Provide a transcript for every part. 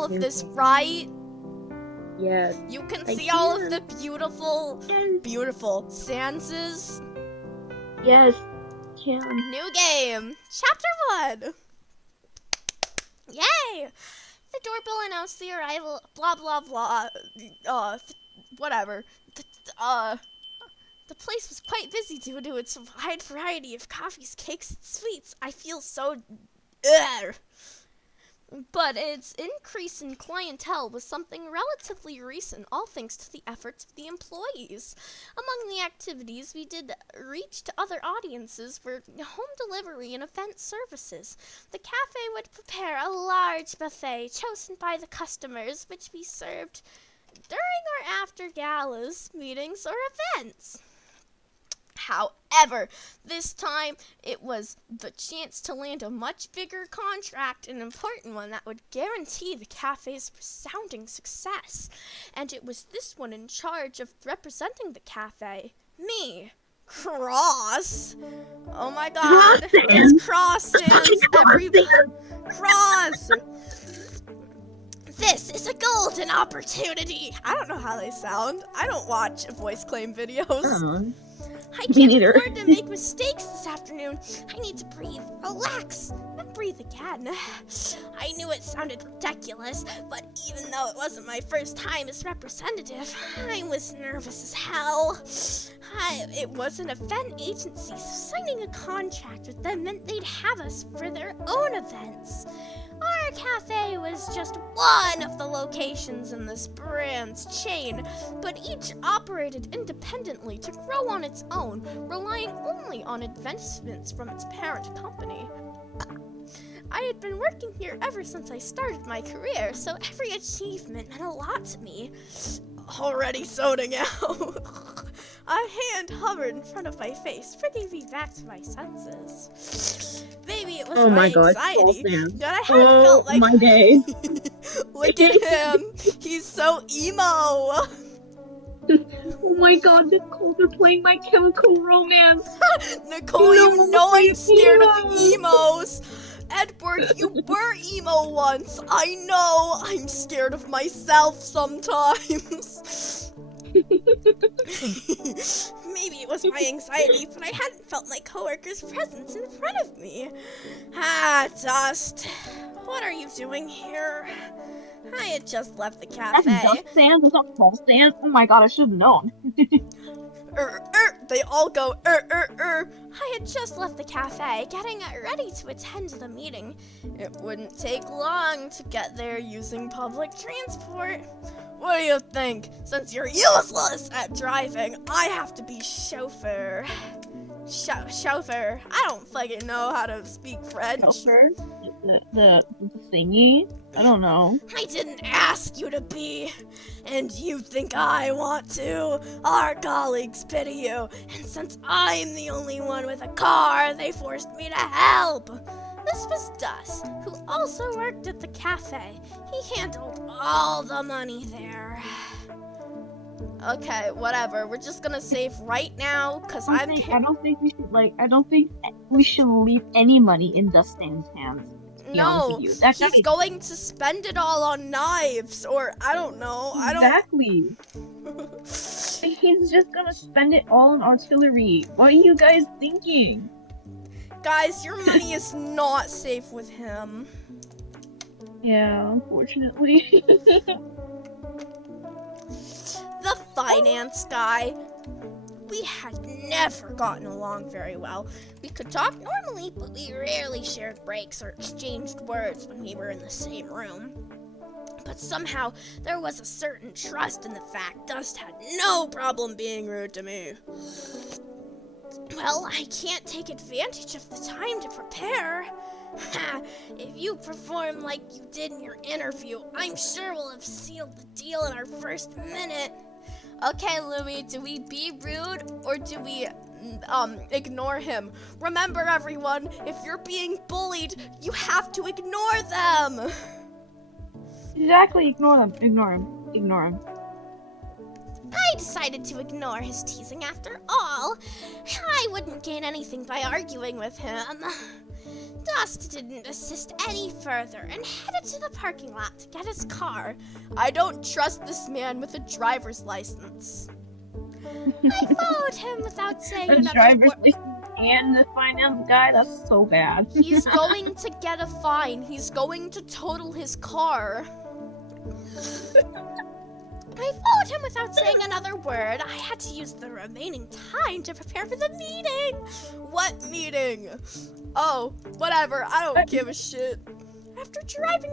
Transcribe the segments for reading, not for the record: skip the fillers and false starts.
all of this, right? Yes. You can I see all of can. the beautiful Sanses. Yes. Can. New game, Chapter 1. Yay! The doorbell announced the arrival. Blah blah blah. Whatever. The place was quite busy due to its wide variety of coffees, cakes, and sweets. I feel so. Ugh. But its increase in clientele was something relatively recent, all thanks to the efforts of the employees. Among the activities we did reach to other audiences were home delivery and event services. The cafe would prepare a large buffet chosen by the customers, which we served during or after galas, meetings, or events. However, this time it was the chance to land a much bigger contract, an important one that would guarantee the cafe's resounding success. And it was this one in charge of representing the cafe. Me. Cross. Oh my god. It's Cross Sans. Cross. This is a golden opportunity. I don't know how they sound. I don't watch voice claim videos. I can't afford to make mistakes this afternoon. I need to breathe, relax, and breathe again. I knew it sounded ridiculous, but even though it wasn't my first time as representative, I was nervous as hell. It was an event agency, so signing a contract with them meant they'd have us for their own events. Our cafe was just one of the locations in this brand's chain, but each operated independently to grow on its own, relying only on investments from its parent company. I had been working here ever since I started my career, so every achievement meant a lot to me. Already zoning out. A hand hovered in front of my face, bringing me back to my senses. Maybe it was my anxiety that I hadn't felt like. My day. Look at him. He's so emo. Oh my god, Nicole, they're playing My Chemical Romance. Nicole, you know I'm scared of emos. Edward, you were emo once. I know. I'm scared of myself sometimes. Maybe it was my anxiety, but I hadn't felt my coworker's presence in front of me. Dust. What are you doing here? I had just left the cafe. That's Dust Sans, that's not False Sans. Oh my god, I should have known. They all go, I had just left the cafe, getting ready to attend the meeting. It wouldn't take long to get there using public transport. What do you think? Since you're useless at driving, I have to be chauffeur. Chauffeur. I don't fucking know how to speak French. Chauffeur? The thingy? I don't know. I didn't ask you to be. And you think I want to? Our colleagues pity you. And since I'm the only one with a car, they forced me to help. This was Dust, who also worked at the cafe. He handled all the money there. Okay, whatever. We're just gonna save right now, cause I don't think we should leave any money in Dust Sans hands. No, he's going to spend it all on knives, or I don't know. Exactly. He's just gonna spend it all on artillery. What are you guys thinking? Guys, your money is not safe with him. Yeah, unfortunately. The finance guy. We had never gotten along very well. We could talk normally, but we rarely shared breaks or exchanged words when we were in the same room. But somehow, there was a certain trust in the fact Dust had no problem being rude to me. Well, I can't take advantage of the time to prepare. If you perform like you did in your interview, I'm sure we'll have sealed the deal in our first minute. Okay, Lumi, do we be rude or do we ignore him? Remember, everyone, if you're being bullied, you have to ignore them. Exactly, ignore him. I decided to ignore his teasing after all. I wouldn't gain anything by arguing with him. Dust didn't assist any further and headed to the parking lot to get his car. I don't trust this man with a driver's license. I followed him without saying The another driver's word. license and the finance guy, that's so bad. He's going to get a fine. He's going to total his car. I followed him without saying another word. I had to use the remaining time to prepare for the meeting. What meeting? Oh, whatever. I don't give a shit. After driving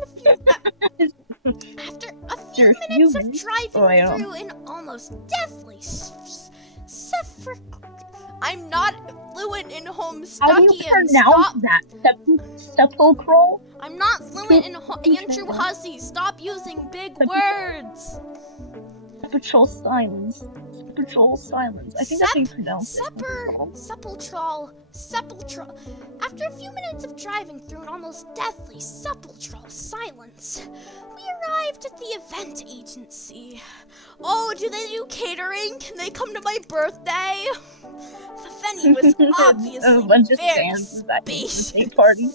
After a few minutes of driving through an almost deathly I'm not fluent in Homestuckian. How do you pronounce that? Sepulchral? I'm not fluent in Andrew Hussey. Stop using big words. Sepulchral silence. Sepulchral silence. I think that's how you pronounce it. Sepulchral. After a few minutes of driving through an almost deathly sepulchral silence, we arrived at the event agency. Oh, do they do catering? Can they come to my birthday? The venue was obviously very spacious. Party.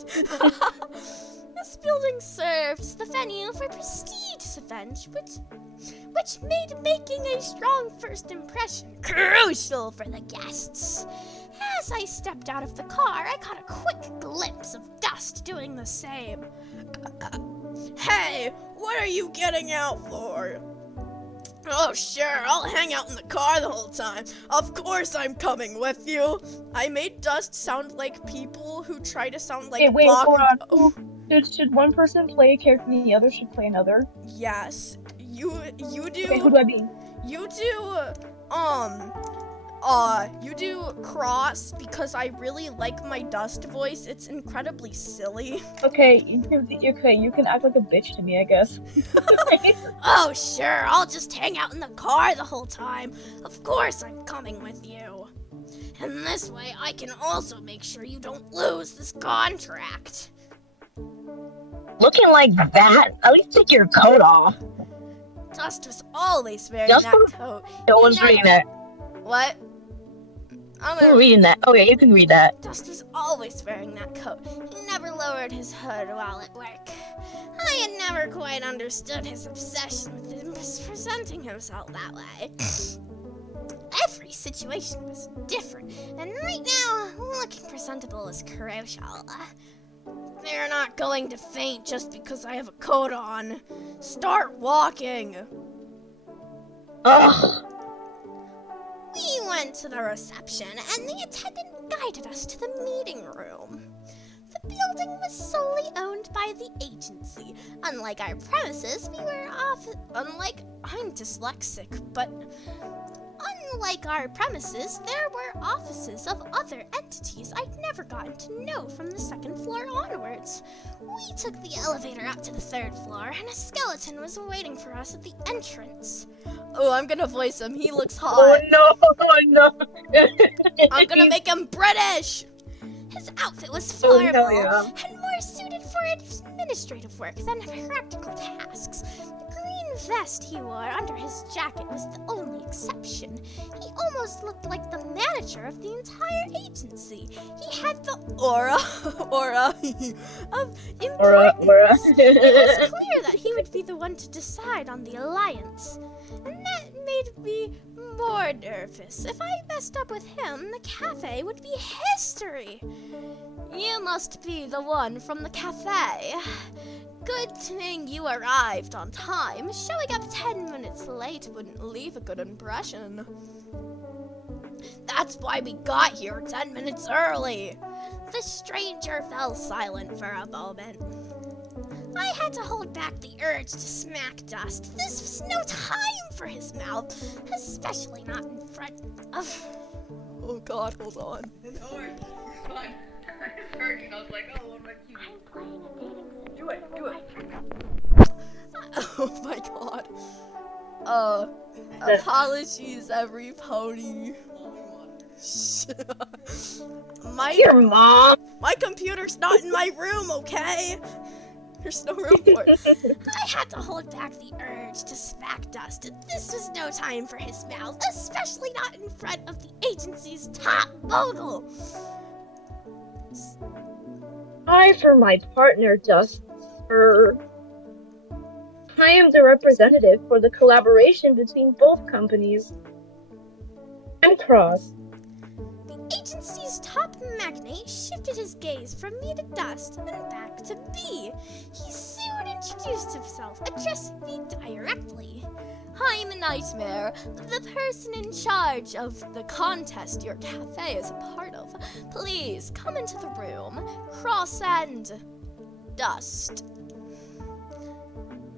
This building serves the venue for prestigious events, which made making a strong first impression crucial for the guests. As I stepped out of the car, I caught a quick glimpse of Dust doing the same. Hey, what are you getting out for? Oh, sure, I'll hang out in the car the whole time. Of course I'm coming with you. I made Dust sound like people who try to sound like... Hey, wait, hold on. Oh. Should one person play a character and the other should play another? Yes. You do... Okay, who do I be? You do Cross because I really like my Dust voice. It's incredibly silly. Okay, you can act like a bitch to me, I guess. Oh, sure, I'll just hang out in the car the whole time. Of course I'm coming with you. And this way I can also make sure you don't lose this contract. Looking like that? At least take your coat off. Dust was always wearing that coat. No one's reading that. What? I'm reading that. Okay, you can read that. Dust was always wearing that coat. He never lowered his hood while at work. I had never quite understood his obsession with him presenting himself that way. Every situation was different, and right now, looking presentable is crucial. They're not going to faint just because I have a coat on. Start walking. Ugh. We went to the reception, and the attendant guided us to the meeting room. The building was solely owned by the agency. Unlike our premises, I'm dyslexic, but unlike our premises, there were offices of other entities I'd never gotten to know from the second floor onwards. We took the elevator up to the third floor, and a skeleton was waiting for us at the entrance. Oh, I'm gonna voice him. He looks hot. Oh no! I'm gonna make him British! His outfit was formal and more suited for administrative work than practical tasks. The green vest he wore under his jacket was the only exception. He almost looked like the manager of the entire agency. He had the aura of importance. It was clear that he would be the one to decide on the alliance, and that made me more nervous. If I messed up with him, the cafe would be history. You must be the one from the cafe. Good thing you arrived on time. Showing up 10 minutes late wouldn't leave a good impression. That's why we got here 10 minutes early. The stranger fell silent for a moment. I had to hold back the urge to smack Dust. This was no time for his mouth, especially not in front of... Oh god, hold on. Don't worry, you're fine. I heard you and I was like, oh, what am I keeping? Do it. Oh my god. Apologies, every pony. Your mom. My computer's not in my room, okay? There's no room for it. I had to hold back the urge to smack Dust. This was no time for his mouth, especially not in front of the agency's top mogul. I, for my partner, Dust, sir. I am the representative for the collaboration between both companies. I'm Cross. The agency's top magnate shifted his gaze from me to Dust and back to B. He soon introduced himself, addressing me directly. I'm Nightmare, the person in charge of the contest your cafe is a part of. Please come into the room. Cross and Dust.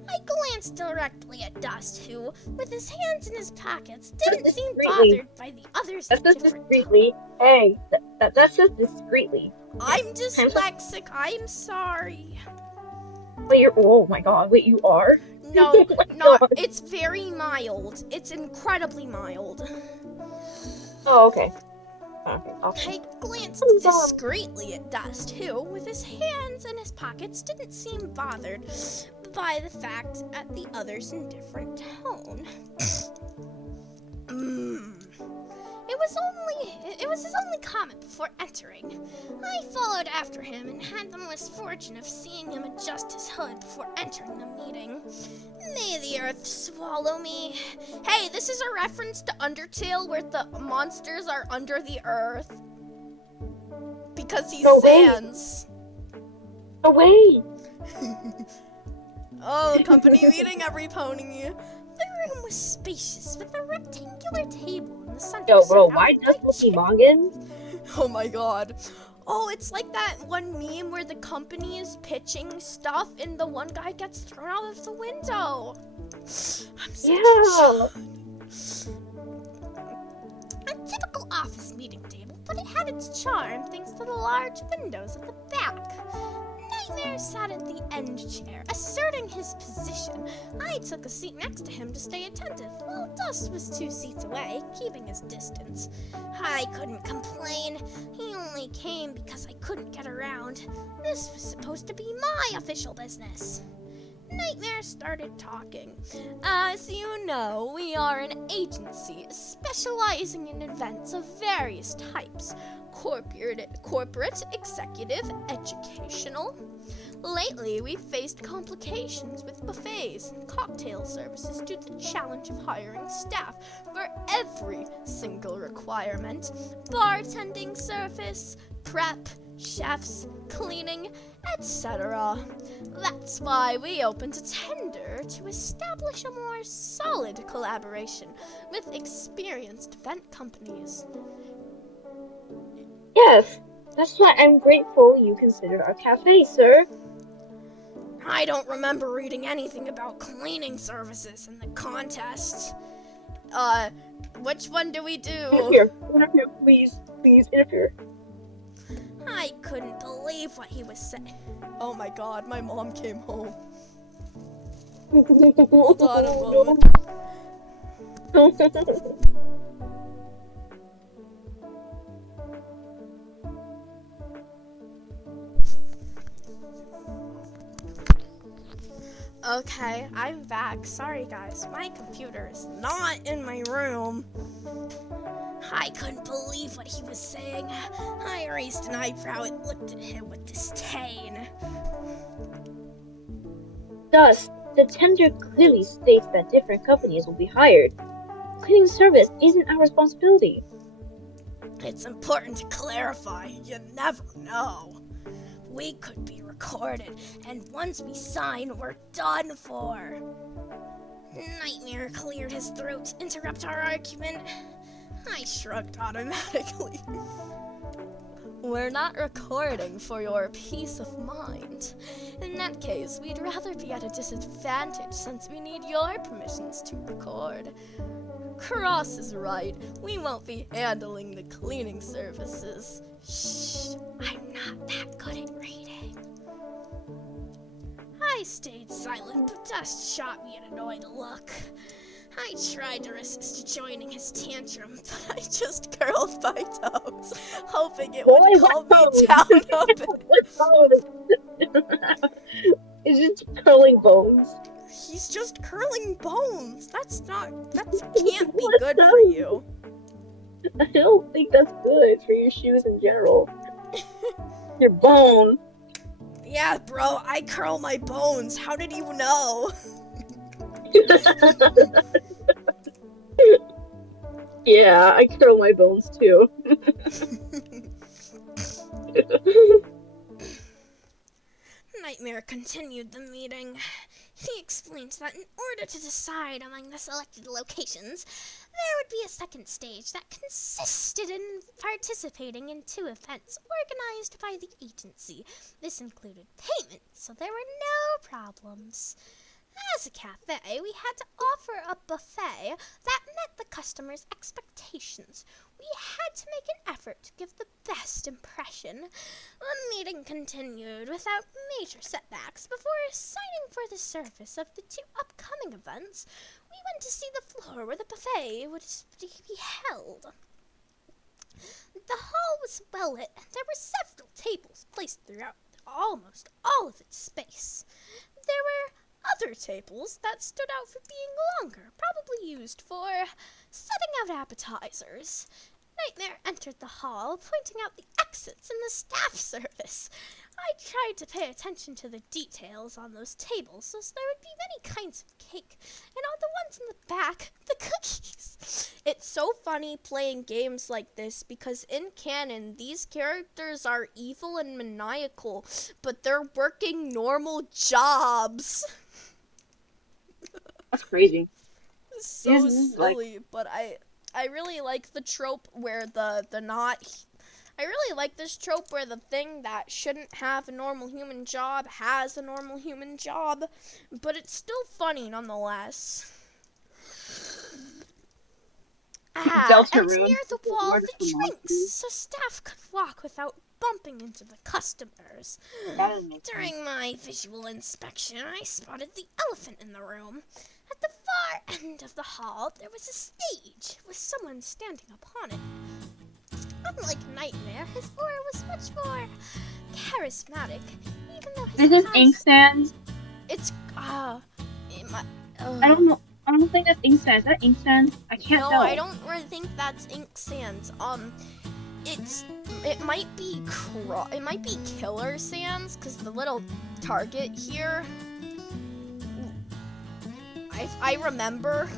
I glanced directly at Dust, who, with his hands in his pockets, didn't seem bothered by the others' That says different discreetly. Hey, that says discreetly. I'm dyslexic, I'm sorry. Wait, you're. Oh my god, wait, you are? No, Oh my not. God. It's very mild. It's incredibly mild. Oh, okay. Okay, I okay. glanced discreetly at Dust, who, with his hands in his pockets, didn't seem bothered by the fact at the others' indifferent tone. It was his only comment before entering. I followed after him and had the misfortune of seeing him adjust his hood before entering the meeting. May the earth swallow me. Hey, this is a reference to Undertale where the monsters are under the earth. Because he's Sans. No way! Oh, company meeting, every pony. The room was spacious with a rectangular table in the center. Yo, bro, why does Pokemon? Oh my god. Oh, it's like that one meme where the company is pitching stuff and the one guy gets thrown out of the window. I'm such a typical office meeting table, but it had its charm thanks to the large windows at the back. Nightmare sat at the end chair, asserting his position. I took a seat next to him to stay attentive, while Dust was 2 seats away, keeping his distance. I couldn't complain. He only came because I couldn't get around. This was supposed to be my official business. Nightmare started talking. As you know, we are an agency specializing in events of various types. Corporate, executive, educational. Lately, we've faced complications with buffets and cocktail services due to the challenge of hiring staff for every single requirement. Bartending service, prep, chefs, cleaning, etc. That's why we opened a tender to establish a more solid collaboration with experienced event companies. Yes, that's why I'm grateful you considered our cafe, sir. I don't remember reading anything about cleaning services in the contest. Which one do we do? Interfere, please, interfere. I couldn't believe what he was saying. Oh my god, my mom came home. Hold on a moment. Okay, I'm back. Sorry guys, my computer is not in my room. I couldn't believe what he was saying. I raised an eyebrow and looked at him with disdain. Thus, the tender clearly states that different companies will be hired. Cleaning service isn't our responsibility. It's important to clarify. You never know. We could be recorded, and once we sign, we're done for. Nightmare cleared his throat to interrupt our argument. I shrugged automatically. We're not recording for your peace of mind. In that case, we'd rather be at a disadvantage since we need your permissions to record. Cross is right. We won't be handling the cleaning services. Shh, I'm not that good at reading. I stayed silent, but Dust shot me an annoyed look. I tried to resist joining his tantrum, but I just curled my toes, hoping it would calm me down a bit. It's just curling bones. He's just curling bones. That can't be good for you. I don't think that's good for your shoes in general. Your bone. Yeah, bro, I curl my bones. How did you know? Yeah, I curl my bones too. Nightmare continued the meeting. He explained that in order to decide among the selected locations, there would be a second stage that consisted in participating in 2 events organized by the agency. This included payment, so there were no problems. As a cafe, we had to offer a buffet that met the customers' expectations. We had to make an effort to give the best impression. The meeting continued without major setbacks. Before signing for the service of the 2 upcoming events, we went to see the floor where the buffet would be held. The hall was well lit, and there were several tables placed throughout almost all of its space. There were other tables that stood out for being longer, probably used for setting out appetizers. Nightmare entered the hall, pointing out the exits and the staff service. I tried to pay attention to the details on those tables, so there would be many kinds of cake, and on the ones in the back, the cookies. It's so funny playing games like this because in canon, these characters are evil and maniacal, but they're working normal jobs. That's crazy. So silly, but I really like the trope where I really like this trope where the thing that shouldn't have a normal human job has a normal human job, but it's still funny nonetheless. And near the wall, the drinks, so staff could walk without bumping into the customers. During my visual inspection, I spotted the elephant in the room. At the far end of the hall, there was a stage with someone standing upon it. Unlike Nightmare, his aura was much more charismatic, even though his This is ink sands. It's I don't know. I don't think that's ink sands. Is that ink sands? I can't tell. No, I don't really think that's ink sands. It might be killer sands, because the little target here. I remember.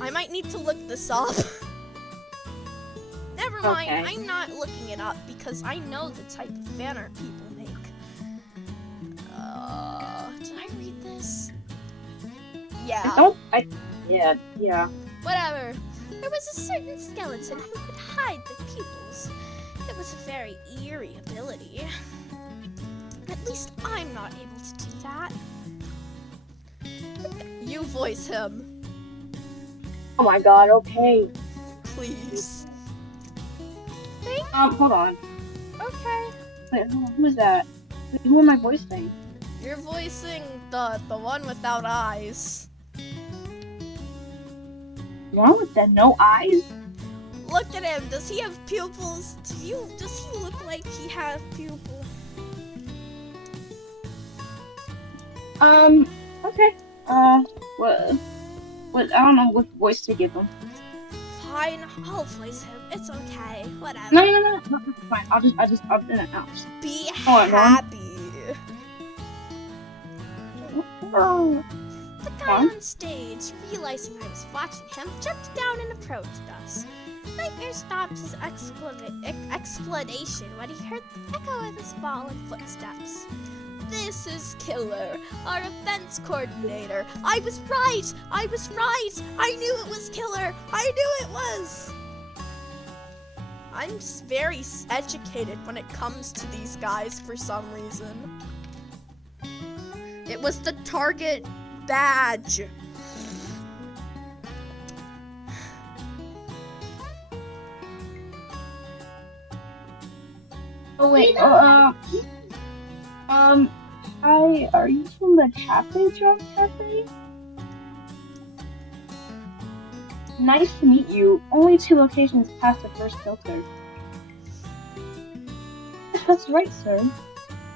I might need to look this up. Never mind, okay. I'm not looking it up because I know the type of fan art people make. Did I read this? Yeah. Yeah. Whatever. There was a certain skeleton who could hide the pupils. It was a very eerie ability. At least I'm not able to do that. You voice him. Oh my god, okay. Please. Hold on. Okay. Wait, who is that? Wait, who am I voicing? You're voicing the one without eyes. The one with the no eyes? Look at him. Does he have pupils? Does he look like he has pupils? Okay. What? I don't know what voice to give him. Fine, I'll voice him. It's okay. Whatever. No, fine. I'll just be happy. The guy on stage, realizing I was watching him, jumped down and approached us. Nightmare stopped his explanation when he heard the echo of his fallen footsteps. This is Killer, our events coordinator. I was right! I knew it was Killer! I knew it was! I'm very educated when it comes to these guys for some reason. It was the target badge. Oh wait, hi, are you from the Cafe Drug Cafe? Nice to meet you. Only 2 locations past the first filter. That's right, sir. Oh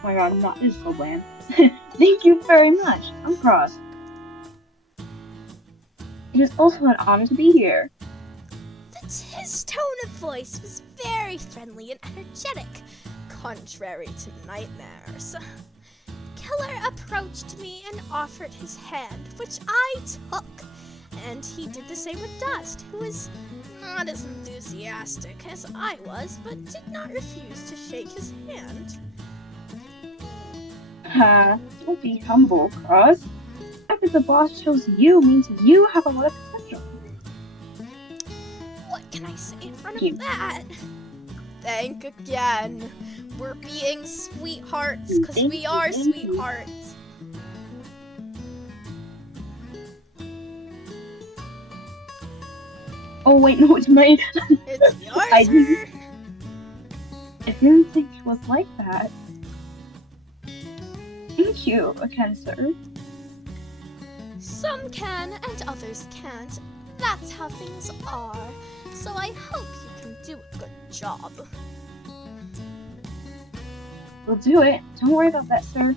my god, this is so bland. Thank you very much. I'm cross. It is also an honor to be here. His tone of voice was very friendly and energetic. contrary to nightmares. Killer approached me and offered his hand, which I took. And he did the same with Dust, who was not as enthusiastic as I was, but did not refuse to shake his hand. Don't be humble, Cross. The fact that the boss chose you means you have a lot of potential. What can I say in front of that? Thank again. We're being sweethearts, because we are sweethearts. Oh wait, no, it's mine. It's yours, I sir. didn't think it was like that. Thank you again, sir. Some can and others can't. That's how things are. So I hope you can do a good job. We'll do it. Don't worry about that, sir.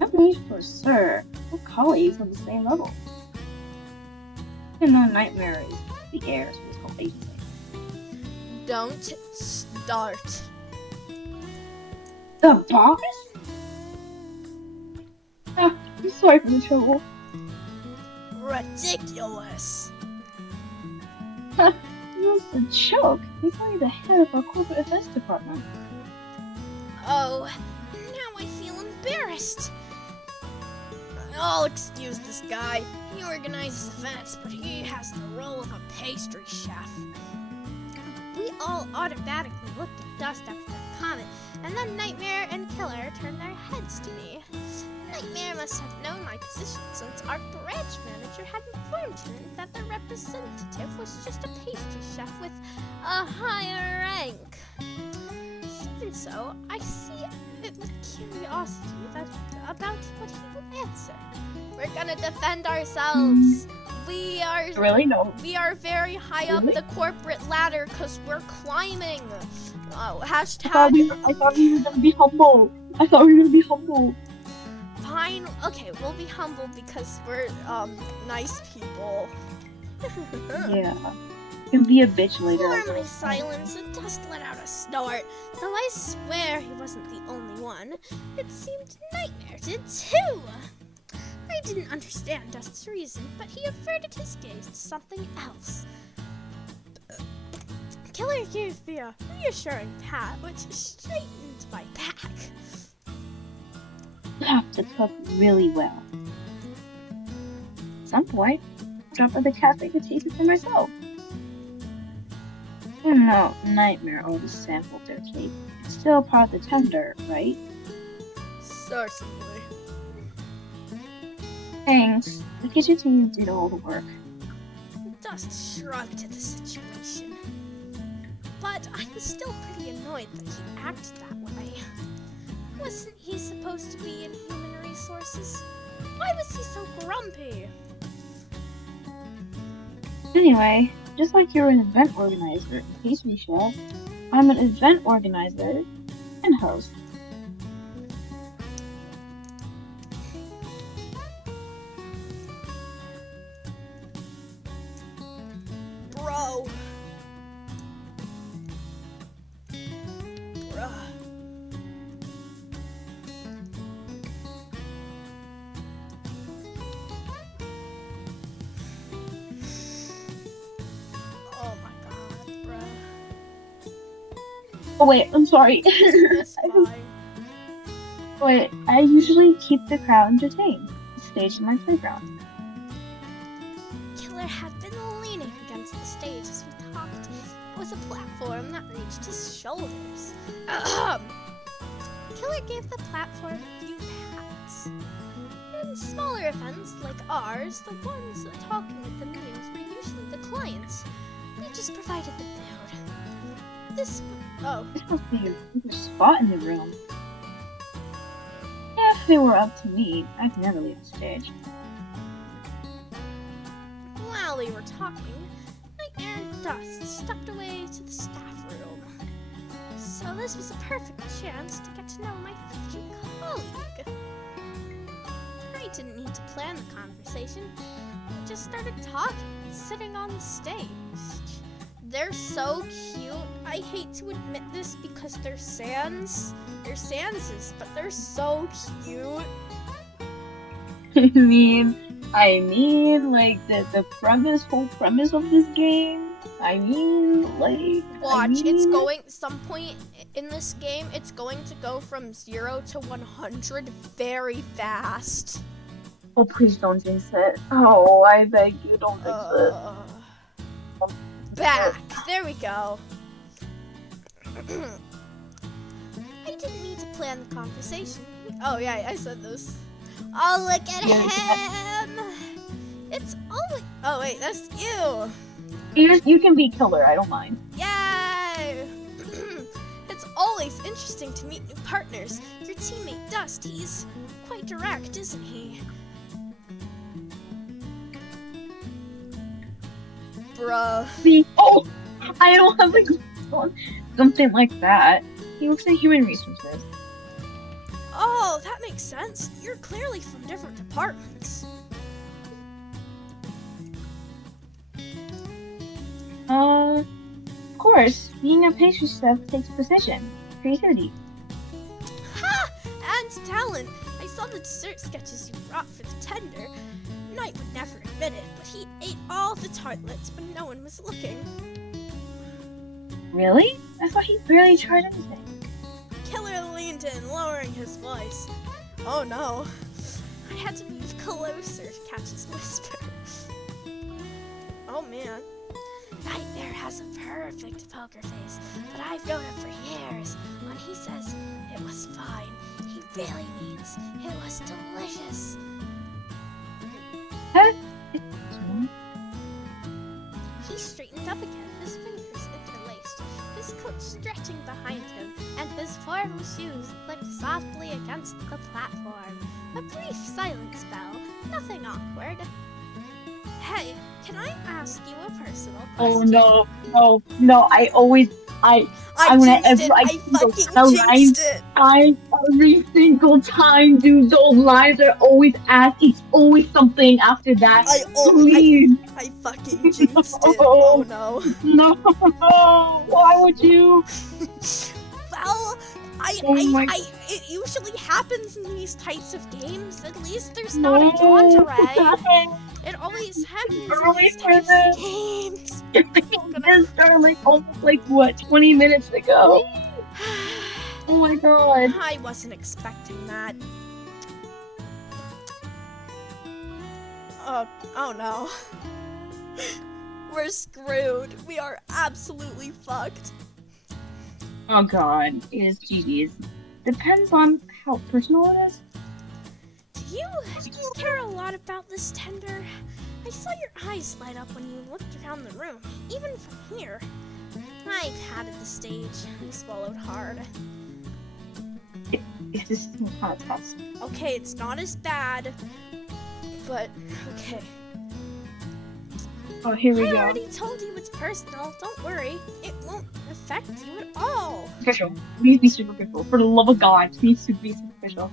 No need for sir. We're colleagues on the same level. Even though Nightmare is the heir to this whole agency. Don't start. The boss? I'm sorry for the trouble. Ridiculous. It was a joke. He's only the head of our corporate events department. Oh, now I feel embarrassed. Oh, excuse this guy. He organizes events, but he has the role of a pastry chef. We all automatically looked at Dust after that comment, and then Nightmare and Killer turned their heads to me. Nightmare must have known my position since our branch manager had informed him that the representative was just a pastry chef with a higher rank. Even so, I see it with curiosity about what he will answer. We're gonna defend ourselves. We are Really? No. We are very high up the corporate ladder because we're climbing. Hashtag. I thought we were gonna be humble. Fine. Okay, we'll be humble because we're nice people. Yeah. He'll be a bitch later. For my silence, and Dust let out a snort. Though I swear he wasn't the only one. It seemed Nightmare did too. I didn't understand Dust's reason, but he averted his gaze to something else. Killer gave me a reassuring pat, which straightened my back. You have to cook really well. At some point, drop by the cafe to taste it for myself. Even though Nightmare already sampled their cake, it's still part of the tender, right? Certainly. Thanks. The kitchen team did all the work. Dust shrugged at the situation. But I was still pretty annoyed that he acted that way. Wasn't he supposed to be in human resources? Why was he so grumpy? Anyway, just like you're an event organizer and pastry chef, I'm an event organizer and host. Bro. Bruh. Oh my god, bruh. Oh wait, I'm sorry. That's fine. Wait, I usually keep the crowd entertained. The stage is my playground. Killer had been leaning against the stage as we talked. It was a platform that reached his shoulders. Killer gave the platform a few pats. In smaller events like ours, the ones talking at the meetings were usually the clients. We just provided the food. This must be your favorite spot in the room. If it were up to me, I'd never leave the stage. While they were talking, Nightmare and Dust stepped away to the staff room. So this was a perfect chance to get to know my future colleague. I didn't need to plan the conversation. We just started talking, sitting on the stage. They're so cute. I hate to admit this because they're Sans. They're Sanses, but they're so cute. I mean, like the whole premise of this game. Watch, it's going, some point in this game, it's going to go from 0 to 100 very fast. Oh, please don't jinx it. Oh, I beg you, don't jinx it. Back. There we go. I didn't need to plan the conversation. Oh yeah, I said this. Oh, look at him! It's only. Oh wait, that's you. You can be killer. I don't mind. Yay! It's always interesting to meet new partners. Your teammate Dust, he's quite direct, isn't he? Bruh. Oh, I don't have like something like that. He looks at human resources. Oh, that makes sense. You're clearly from different departments. Of course, being a pastry chef takes precision, creativity. Ha! And talent. I saw the dessert sketches you brought for the tender. Knight would never admit it, but he ate all the tartlets when no one was looking. Really? I thought he barely tried anything. Killer leaned in, lowering his voice. Oh no. I had to move closer to catch his whisper. Oh man. Nightmare has a perfect poker face, but I've known him for years. When he says it was fine, he really means it was delicious. Huh? He straightened up again, his fingers interlaced, his coat stretching behind him, and his formal shoes clicked softly against the platform. A brief silence fell, nothing awkward. Hey, can I ask you a personal question? Oh no! I every single time, dude. Those lines are always asked. It's always something after that. I fucking jinxed it. Oh no. No, why would you? Well, it usually happens in these types of games. At least there's not a dawn delay. It always happens in these types of games. This started like almost like what 20 minutes ago. Oh my god. I wasn't expecting that. Oh no. We're screwed. We are absolutely fucked. Oh god, it is GG's. Depends on how personal it is. Do you care a lot about this tender? I saw your eyes light up when you looked around the room, even from here. I patted the stage. You swallowed hard. It's just some kind of test. Okay, it's not as bad, but okay. Oh, here we go. I already told you it's personal. Don't worry. It won't affect you at all. Superficial. Please be superficial. For the love of God, please be superficial.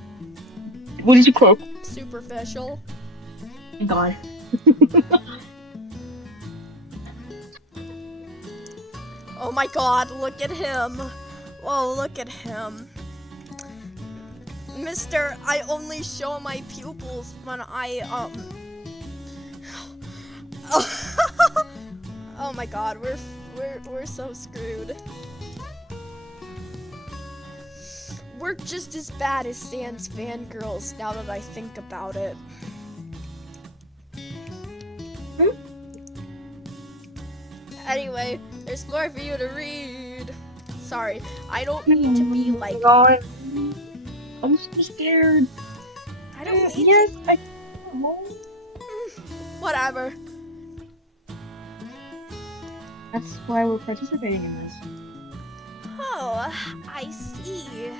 What did you quote? Superficial. Thank God. Oh my god, look at him. Whoa, look at him. Mister, I only show my pupils when I, Oh my god, we're so screwed. We're just as bad as Sans fangirls now that I think about it. Anyway, there's more for you to read. Sorry, I don't mean to be like. God. I'm so scared. I don't mean yes, to. Whatever. That's why we're participating in this. Oh, I see.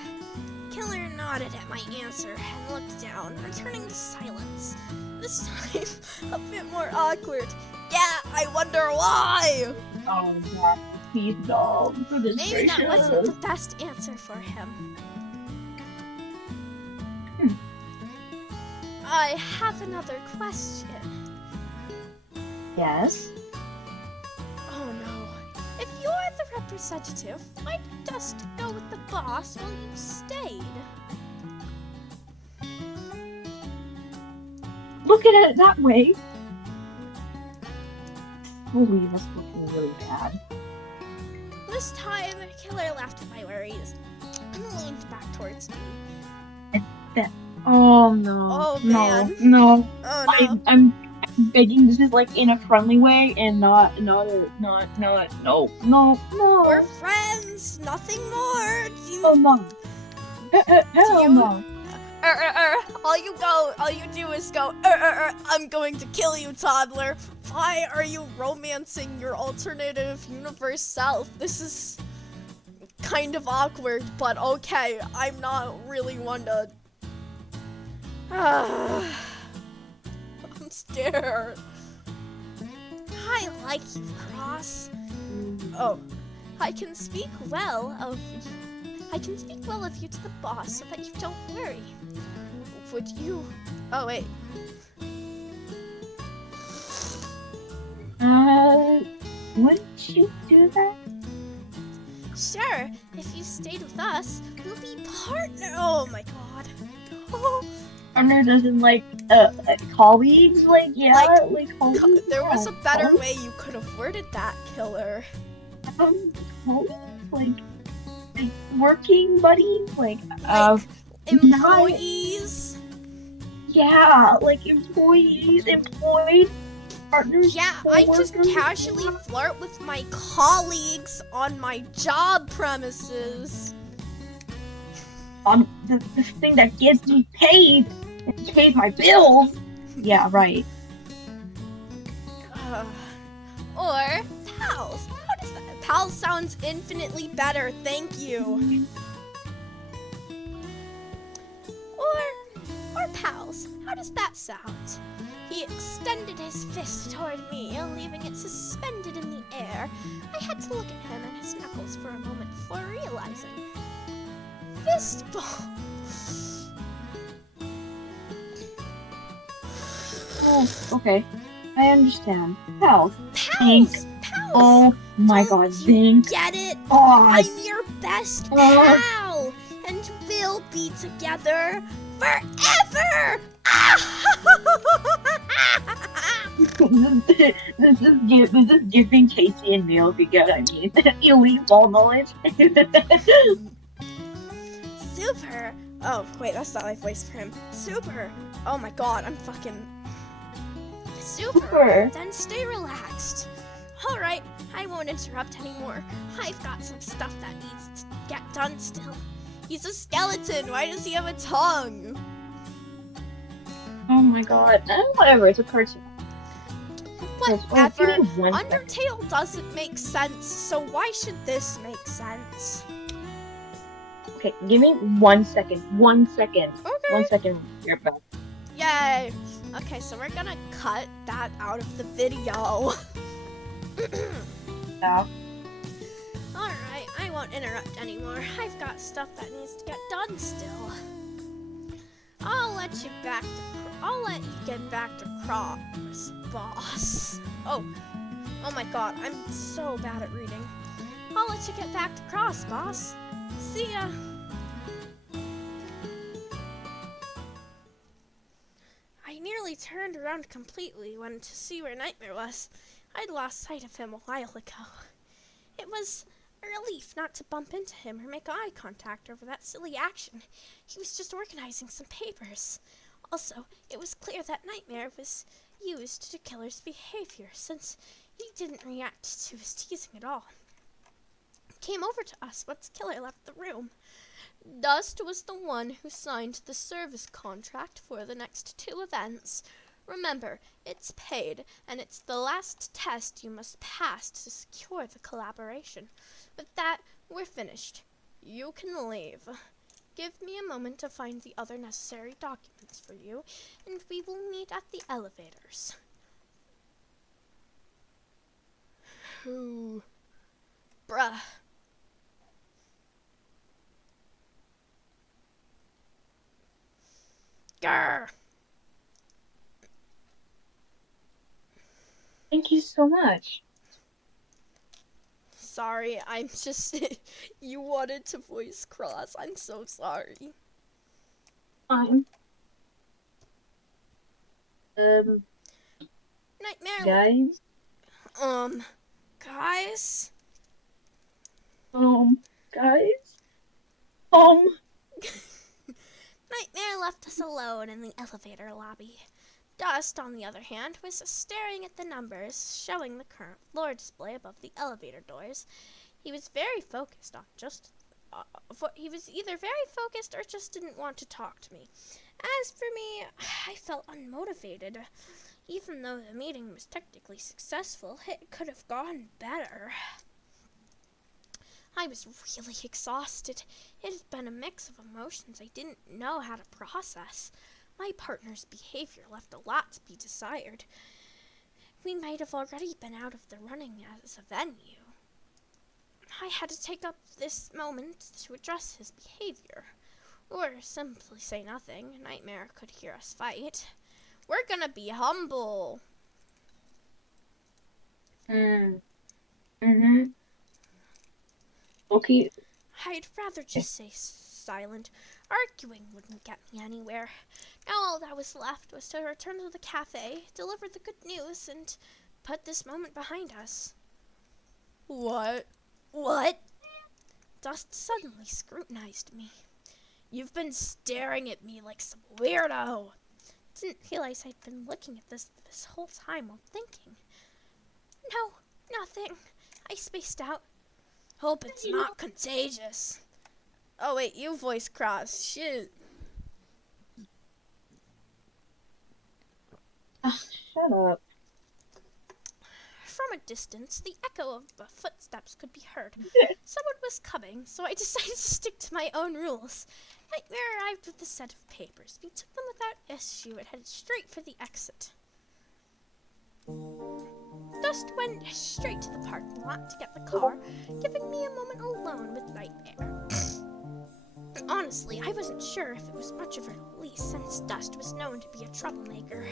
Killer nodded at my answer and looked down, returning to silence. This time, a bit more awkward. Yeah, I wonder why. Oh, God. Please, no. Maybe that wasn't the best answer for him. I have another question. Yes? Oh no. representative, why'd you just go with the boss while you stayed? Look at it that way. We'll leave us looking really bad. This time, Killer laughed at my worries and leaned back towards me. Oh no. Oh man. No. Oh no. I'm begging. This is like in a friendly way and no. We're friends. Nothing more. Oh no. Hell no. All you do is go, I'm going to kill you, toddler. Why are you romancing your alternative universe self? This is kind of awkward, but okay, I'm not really one to... I'm scared. I like you, Cross. Oh, I can speak well of you to the boss so that you don't worry. Would you... Oh, wait. Wouldn't you do that? Sure, if you stayed with us, we'll be partner. Oh my god. Oh. Partners as in like colleagues? Like colleagues? There was a better colleagues? way you could have worded that, Killer. Colleagues? Like working buddies? Like employees? Yeah, like employees, employed partners. Yeah, I just casually flirt with my colleagues on my job premises. On the thing that gets me paid and pays my bills. Yeah, right. Or pals. How does that? Pals sounds infinitely better. Thank you. Or pals. How does that sound? He extended his fist toward me, leaving it suspended in the air. I had to look at him and his knuckles for a moment before realizing. Fist ball. Oh, okay. I understand. Pals. Pals! Pals! Oh my god, Zink. Get it? Oh, I'm your best pal! And we'll be together forever! This is giving Casey and Neil, if you get what I mean. Elite ball knowledge. Super! Oh, wait, that's not my voice for him. Super! Oh my god, I'm fucking... Super! Then stay relaxed. Alright, I won't interrupt anymore. I've got some stuff that needs to get done still. He's a skeleton, why does he have a tongue? Oh my god. Whatever, it's a cartoon. Whatever. Undertale doesn't make sense, so why should this make sense? Okay, give me 1 second. 1 second. Okay. 1 second. You're back. Yay. Okay, so we're gonna cut that out of the video. Yeah. Alright, I won't interrupt anymore. I've got stuff that needs to get done still. I'll let you get back to Cross, boss. Oh my god, I'm so bad at reading. I'll let you get back to Cross, boss. See ya. I nearly turned around completely when to see where Nightmare was. I'd lost sight of him a while ago. It was a relief not to bump into him or make eye contact over that silly action. He was just organizing some papers. Also, it was clear that Nightmare was used to Killer's behavior, since he didn't react to his teasing at all. He came over to us once Killer left the room. Dust was the one who signed the service contract for the next 2 events. Remember, it's paid, and it's the last test you must pass to secure the collaboration. With that, we're finished. You can leave. Give me a moment to find the other necessary documents for you, and we will meet at the elevators. Ooh. Bruh. Grr. Thank you so much. sorry. I'm just... You wanted to voice Cross. I'm so sorry. Fine. Nightmare... Guys? Guys? Guys? Nightmare left us alone in the elevator lobby. Dust, on the other hand, was staring at the numbers showing the current floor display above the elevator doors. He was very focused on he was either very focused or just didn't want to talk to me. As for me, I felt unmotivated. Even though the meeting was technically successful, it could have gone better. I was really exhausted. It had been a mix of emotions I didn't know how to process. My partner's behavior left a lot to be desired. We might have already been out of the running as a venue. I had to take up this moment to address his behavior. Or simply say nothing. Nightmare could hear us fight. We're gonna be humble. Okay. I'd rather just stay silent. Arguing wouldn't get me anywhere. Now all that was left was to return to the cafe, deliver the good news, and put this moment behind us. What? Dust suddenly scrutinized me. You've been staring at me like some weirdo. Didn't realize I'd been looking at this whole time while thinking. No, nothing. I spaced out. Hope it's not contagious. Oh wait, you voice Cross. Shit. Shut up. From a distance, the echo of footsteps could be heard. Someone was coming, so I decided to stick to my own rules. Nightmare arrived with a set of papers. We took them without issue and headed straight for the exit. Dust went straight to the parking lot to get the car, giving me a moment alone with Nightmare. Honestly, I wasn't sure if it was much of a release since Dust was known to be a troublemaker.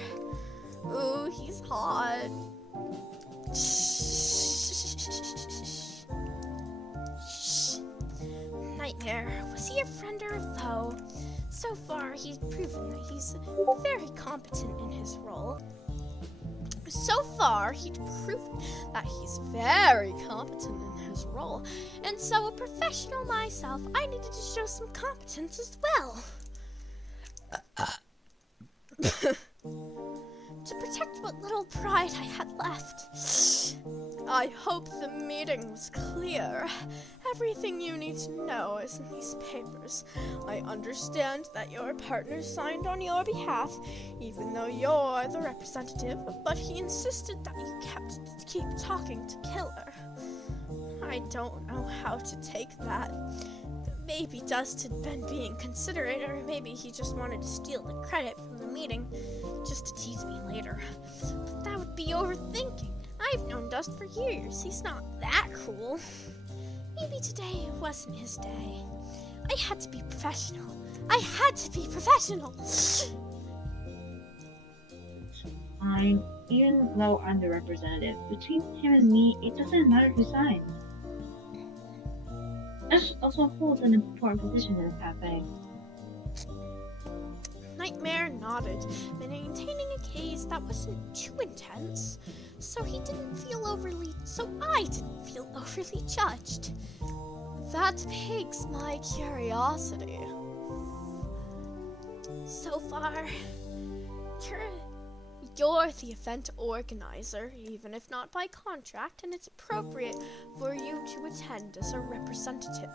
Ooh, he's hot. Nightmare, was he a friend or a foe? So far, he's proven that he's very competent in his role. And so, a professional myself, I needed to show some competence as well. To protect what little pride I had left. I hope the meeting was clear. Everything you need to know is in these papers. I understand that your partner signed on your behalf, even though you're the representative, but he insisted that you keep talking to Killer. I don't know how to take that. Maybe Dust had been being considerate, or maybe he just wanted to steal the credit from the meeting, just to tease me later. But that would be overthinking. I've known Dust for years. He's not that cruel. Maybe today wasn't his day. I had to be professional. Fine. Even though I'm the representative, between him and me, it doesn't matter who signs. Ash also holds an important position in the cafe. Nightmare nodded, maintaining a gaze that wasn't too intense, so I didn't feel overly judged. That piques my curiosity. So far, you're the event organizer, even if not by contract, and it's appropriate for you to attend as a representative.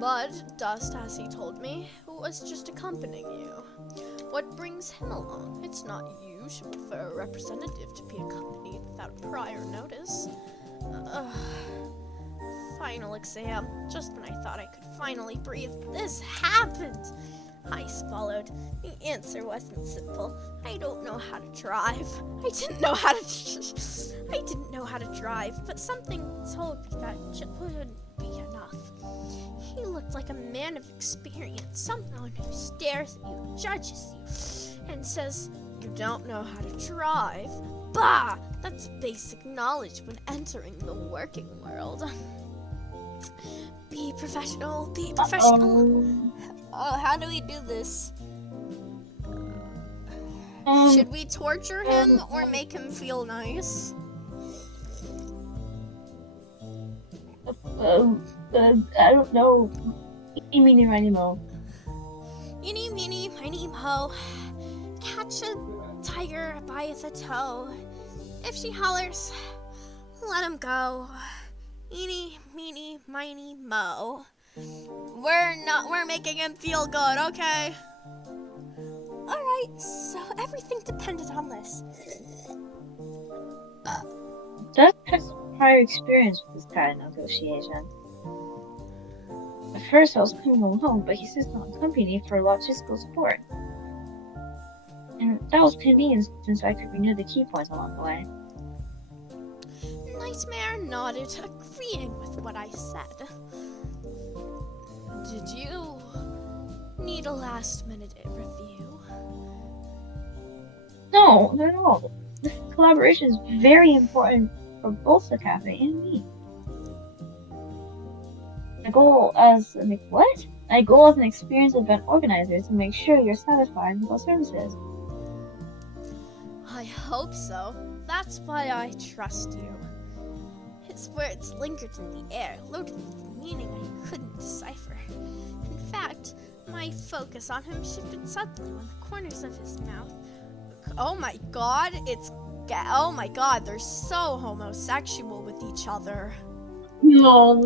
But Dust, as he told me, was just accompanying you. What brings him along? It's not usual for a representative to be accompanied without prior notice. Final exam. Just when I thought I could finally breathe, this happened. I swallowed. The answer wasn't simple. I don't know how to drive. I didn't know how to drive, but something told me that it wouldn't be enough. He looked like a man of experience, someone who stares at you, judges you, and says, "You don't know how to drive? Bah! That's basic knowledge when entering the working world. Be professional, be professional. Oh, how do we do this? Should we torture him or make him feel nice? I don't know. Eeny, meeny, miny, moe. Eeny, meeny, miny, moe. Catch a tiger by the toe. If she hollers, let him go. Eeny, meeny, miny, moe. We're making him feel good, okay? Alright, so everything depended on this. Does have some prior experience with this kind of negotiation. At first I was coming along, but he says not company for logistical support. And that was convenient since I could renew the key points along the way. Nightmare nodded, agreeing with what I said. Did you need a last-minute review? No, not at all. This collaboration is very important for both the cafe and me. My goal as an experienced event organizer is to make sure you're satisfied with those services. I hope so. That's why I trust you. His words lingered in the air, loaded with meaning I couldn't decipher. In fact, my focus on him shifted suddenly when the corners of his mouth... Oh my god, oh my god, they're so homosexual with each other. No.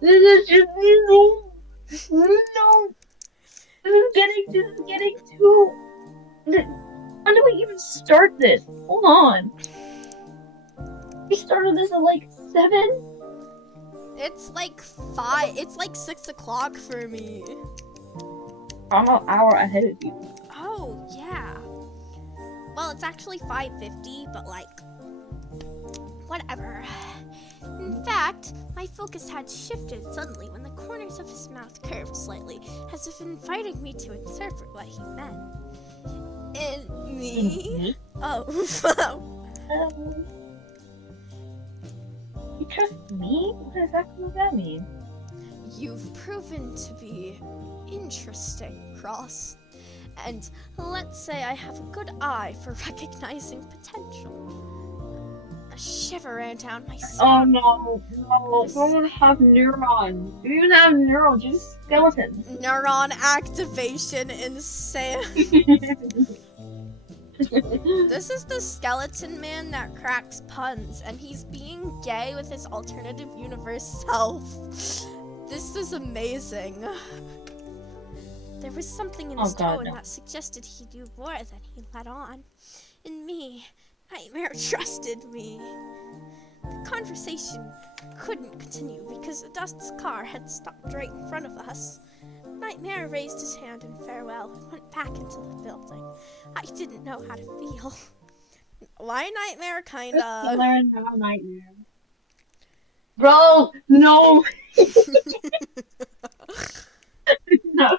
This is just no. This is getting too. When do we even start this? Hold on. We started this at like 7? It's like 5. It's like 6 o'clock for me. I'm an hour ahead of you. Oh, yeah. Well, it's actually 5:50, but like, whatever. In fact, my focus had shifted suddenly when the corners of his mouth curved slightly, as if inviting me to interpret what he meant. In me? Oh. You trust me? What exactly does that mean? You've proven to be interesting, Cross. And let's say I have a good eye for recognizing potential. A shiver ran down my spine. Oh no, don't have neurons. You don't even have neurons, just skeletons. Neuron activation insane. This is the skeleton man that cracks puns, and he's being gay with his alternative universe self. This is amazing. There was something in his tone that suggested he knew more than he let on. In me, Nightmare trusted me. The conversation couldn't continue because Dust's car had stopped right in front of us. Nightmare raised his hand in farewell and went back into the building. I didn't know how to feel. Why Nightmare kinda... Learn how Nightmare. Bro, no! No.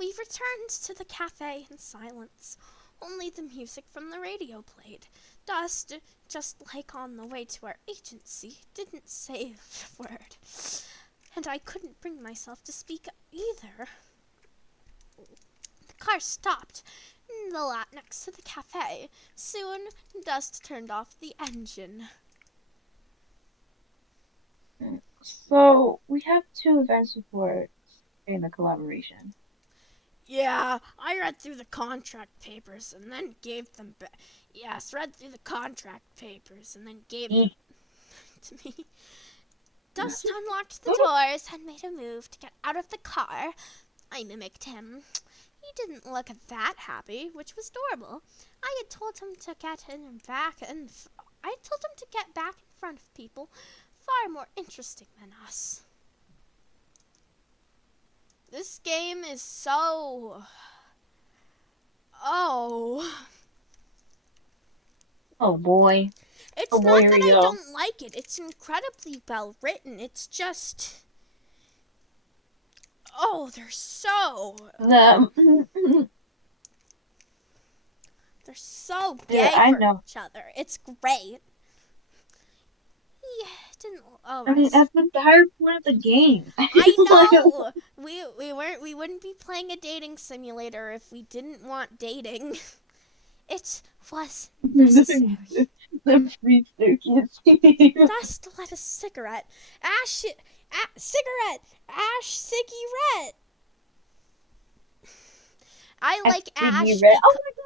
We returned to the cafe in silence. Only the music from the radio played. Dust, just like on the way to our agency, didn't say a word. And I couldn't bring myself to speak either. The car stopped in the lot next to the cafe. Soon, Dust turned off the engine. So, we have 2 events before in the collaboration. Yeah, I read through the contract papers and then gave them back. Yes, read through the contract papers and then gave them to me. Dust unlocked the doors and made a move to get out of the car. I mimicked him. He didn't look that happy, which was adorable. I had told him to get back in front of people far more interesting than us. This game is so... Oh boy. It's not that I don't like it. It's incredibly well written. It's just... Oh, they're so... They're so Yeah, gay I for know. each other. It's great. Yeah, didn't. Oh, I mean, that's the entire point of the game. I know. We wouldn't be playing a dating simulator if we didn't want dating. It was necessary. The free kids. Thus to let a cigarette. Cigarette. Cigarette. I like Ash Red. Oh because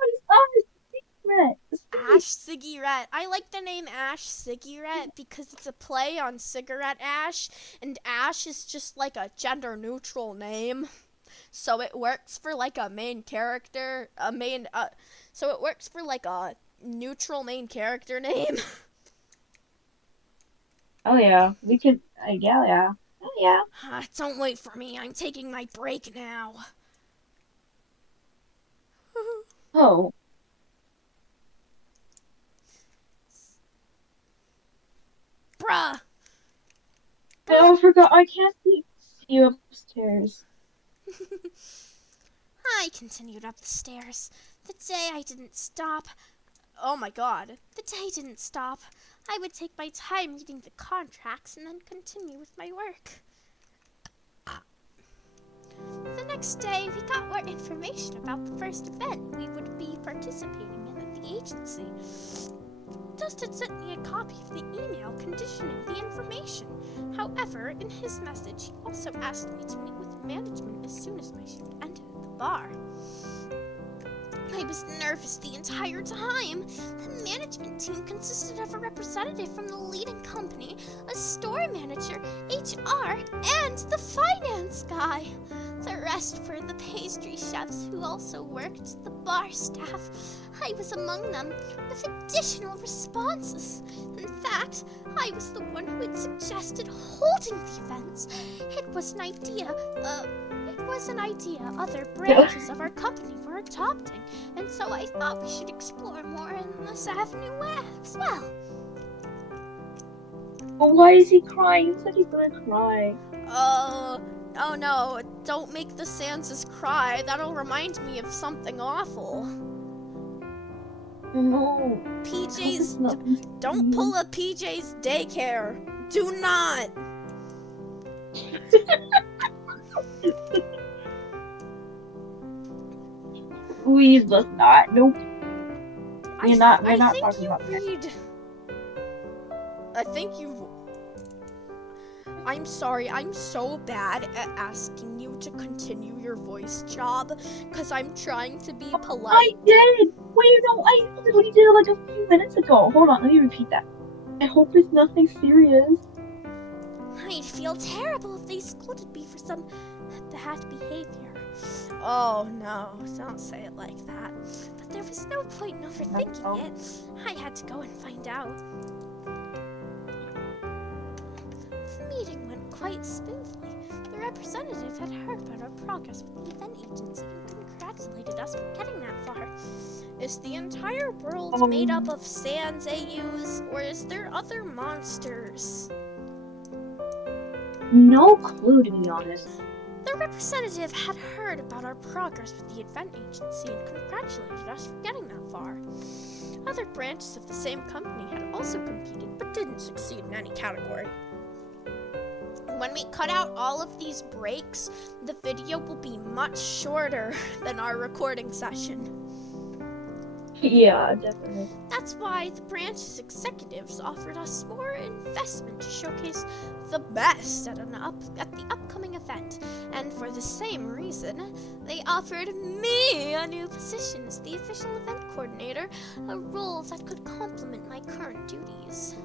my god, it's Ash Cigarette. I like the name Ash Cigarette because it's a play on cigarette ash, and Ash is just like a gender neutral name. So it works for like a main character, so it works for like a neutral main character name. Oh yeah, we could. Yeah. Oh yeah. Don't wait for me. I'm taking my break now. Oh. Bruh. Oh, I forgot. I can't see you upstairs. I continued up the stairs. The day I didn't stop. Oh my god. The day didn't stop. I would take my time reading the contracts and then continue with my work. The next day, we got more information about the first event we would be participating in at the agency. Dust had sent me a copy of the email conditioning the information. However, in his message, he also asked me to meet with management as soon as my shift ended at the bar. I was nervous the entire time. The management team consisted of a representative from the leading company, a store manager, HR, and the finance guy. The rest were the pastry chefs who also worked the bar staff. I was among them, with additional responses. In fact, I was the one who had suggested holding the events. It was an idea other branches of our company were adopting, and so I thought we should explore more in this avenue as well. Well, why is he crying? He looks like he's gonna cry. Oh no, don't make the Sanses cry. That'll remind me of something awful. No. PJ's, don't pull a PJ's daycare. Do not. Please, let's not. Nope. We're not talking about that. I think you. I'm sorry, I'm so bad at asking you to continue your voice job, because I'm trying to be polite. I did! Wait, no, I literally did it like a few minutes ago. Hold on, let me repeat that. I hope it's nothing serious. I'd feel terrible if they scolded me for some bad behavior. Oh no, don't say it like that. But there was no point in overthinking it. I had to go and find out. The meeting went quite smoothly. The representative had heard about our progress with the event agency and congratulated us for getting that far. Is the entire world made up of Sans AUs, or is there other monsters? No clue, to be honest. The representative had heard about our progress with the event agency and congratulated us for getting that far. Other branches of the same company had also competed but didn't succeed in any category. When we cut out all of these breaks, the video will be much shorter than our recording session. Yeah, definitely. That's why the branch's executives offered us more investment to showcase the best at the upcoming event. And for the same reason, they offered me a new position as the official event coordinator, a role that could complement my current duties.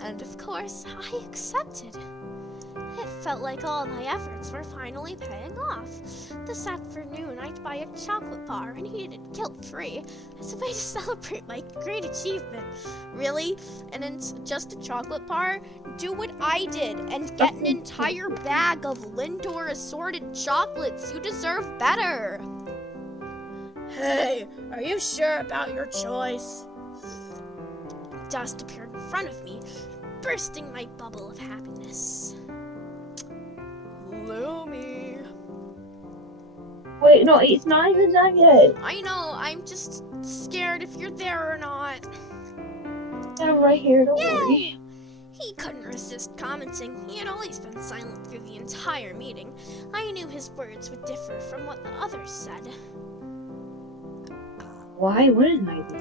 And of course, I accepted. It felt like all my efforts were finally paying off. This afternoon, I'd buy a chocolate bar and eat it guilt-free as a way to celebrate my great achievement. Really? And it's just a chocolate bar? Do what I did and get an entire bag of Lindor assorted chocolates. You deserve better. Hey, are you sure about your choice? Dust appeared in front of me, bursting my bubble of happiness. Lumi. Wait, no, it's not even done yet. I know, I'm just scared if you're there or not. I'm right here, don't Yay! worry. He couldn't resist commenting. He had always been silent through the entire meeting. I knew his words would differ from what the others said. Why wouldn't I be?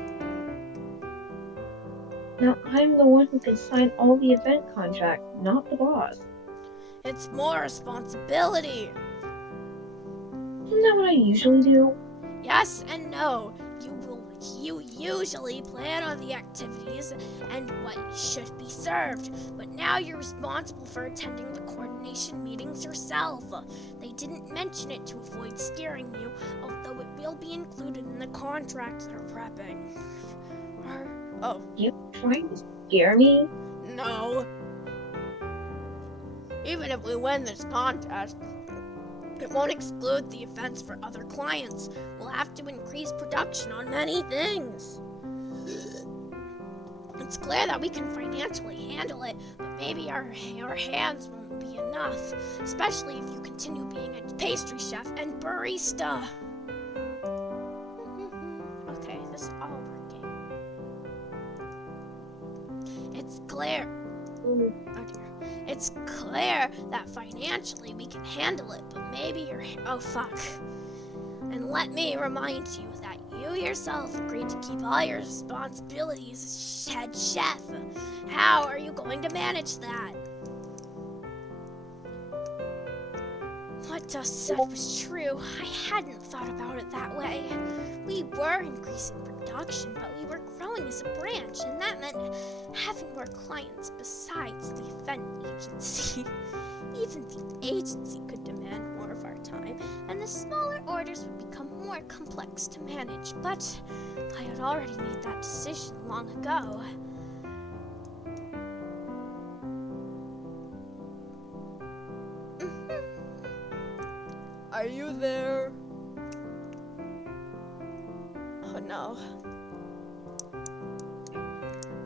Now, I'm the one who can sign all the event contract, not the boss. It's more responsibility. Isn't that what I usually do? Yes and no. You usually plan on the activities and what should be served, but now you're responsible for attending the coordination meetings yourself. They didn't mention it to avoid scaring you, although it will be included in the contract they're prepping. Oh. You trying to scare me? No. Even if we win this contest, it won't exclude the events for other clients. We'll have to increase production on many things. It's clear that we can financially handle it, but maybe our hands won't be enough, especially if you continue being a pastry chef and barista. Okay, this is all working. It's clear. Oh dear. It's clear that financially we can handle it, but maybe oh fuck. And let me remind you that you yourself agreed to keep all your responsibilities as head chef. How are you going to manage that? What Dust said was true. I hadn't thought about it that way. We were increasing production, but we were growing as a branch, and that meant having more clients besides the event agency. Even the agency could demand more of our time, and the smaller orders would become more complex to manage, but I had already made that decision long ago. Are you there? Oh no.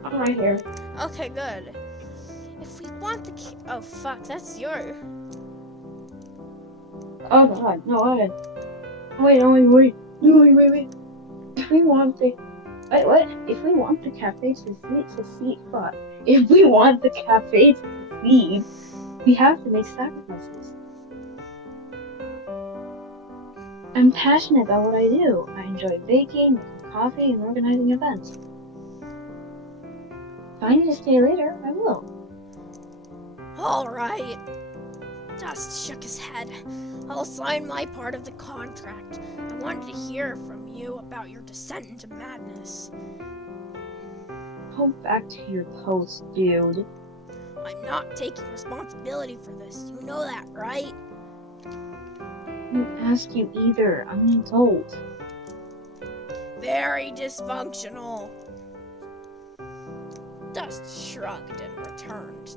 I'm right here. Okay, good. If we want the oh fuck, that's your. Oh god, no, wait. If we want the what? If we want the cafe to succeed, fuck. If we want the cafe to succeed, we have to make sacrifices. I'm passionate about what I do. I enjoy baking, making coffee, and organizing events. If I need to stay later, I will. Alright. Dust shook his head. I'll sign my part of the contract. I wanted to hear from you about your descent into madness. Go back to your post, dude. I'm not taking responsibility for this. You know that, right? I didn't ask you either. I'm an adult. Very dysfunctional. Dust shrugged and returned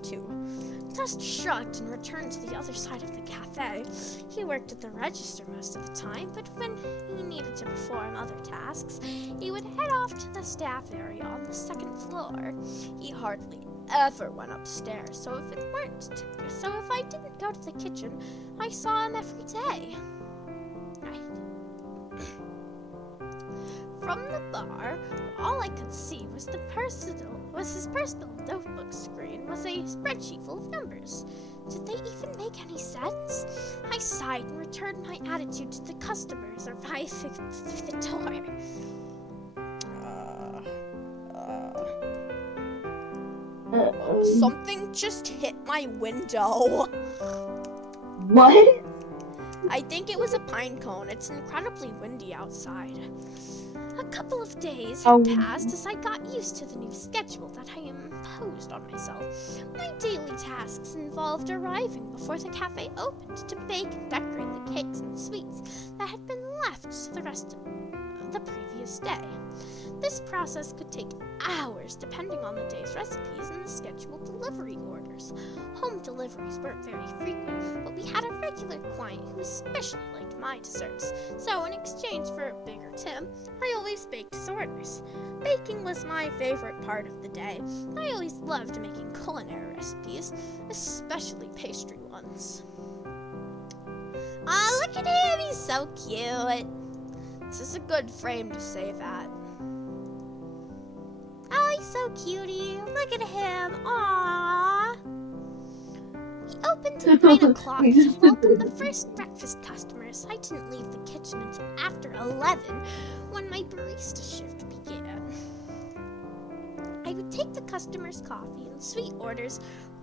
to the other side of the cafe. He worked at the register most of the time, but when he needed to perform other tasks, he would head off to the staff area on the second floor. He hardly ever went upstairs, so if I didn't go to the kitchen, I saw him every day. From the bar, all I could see was his personal notebook screen was a spreadsheet full of numbers. Did they even make any sense? I sighed and returned my attitude to the customers arriving through the door. Something just hit my window. What? I think it was a pine cone. It's incredibly windy outside. A couple of days had passed as I got used to the new schedule that I imposed on myself. My daily tasks involved arriving before the cafe opened to bake and decorate the cakes and sweets that had been left to the rest of the previous day. This process could take hours depending on the day's recipes and the scheduled delivery orders. Home deliveries weren't very frequent, but we had a regular client who especially liked my desserts, so in exchange for a bigger tip, I always baked his orders. Baking was my favorite part of the day. I always loved making culinary recipes, especially pastry ones. Aw, look at him, he's so cute. This is a good frame to say that. cutie. Look at him. Aww. We opened at 9 o'clock to welcome the first breakfast customers. I didn't leave the kitchen until after 11 when my barista shift began. I would take the customers' coffee and sweet orders,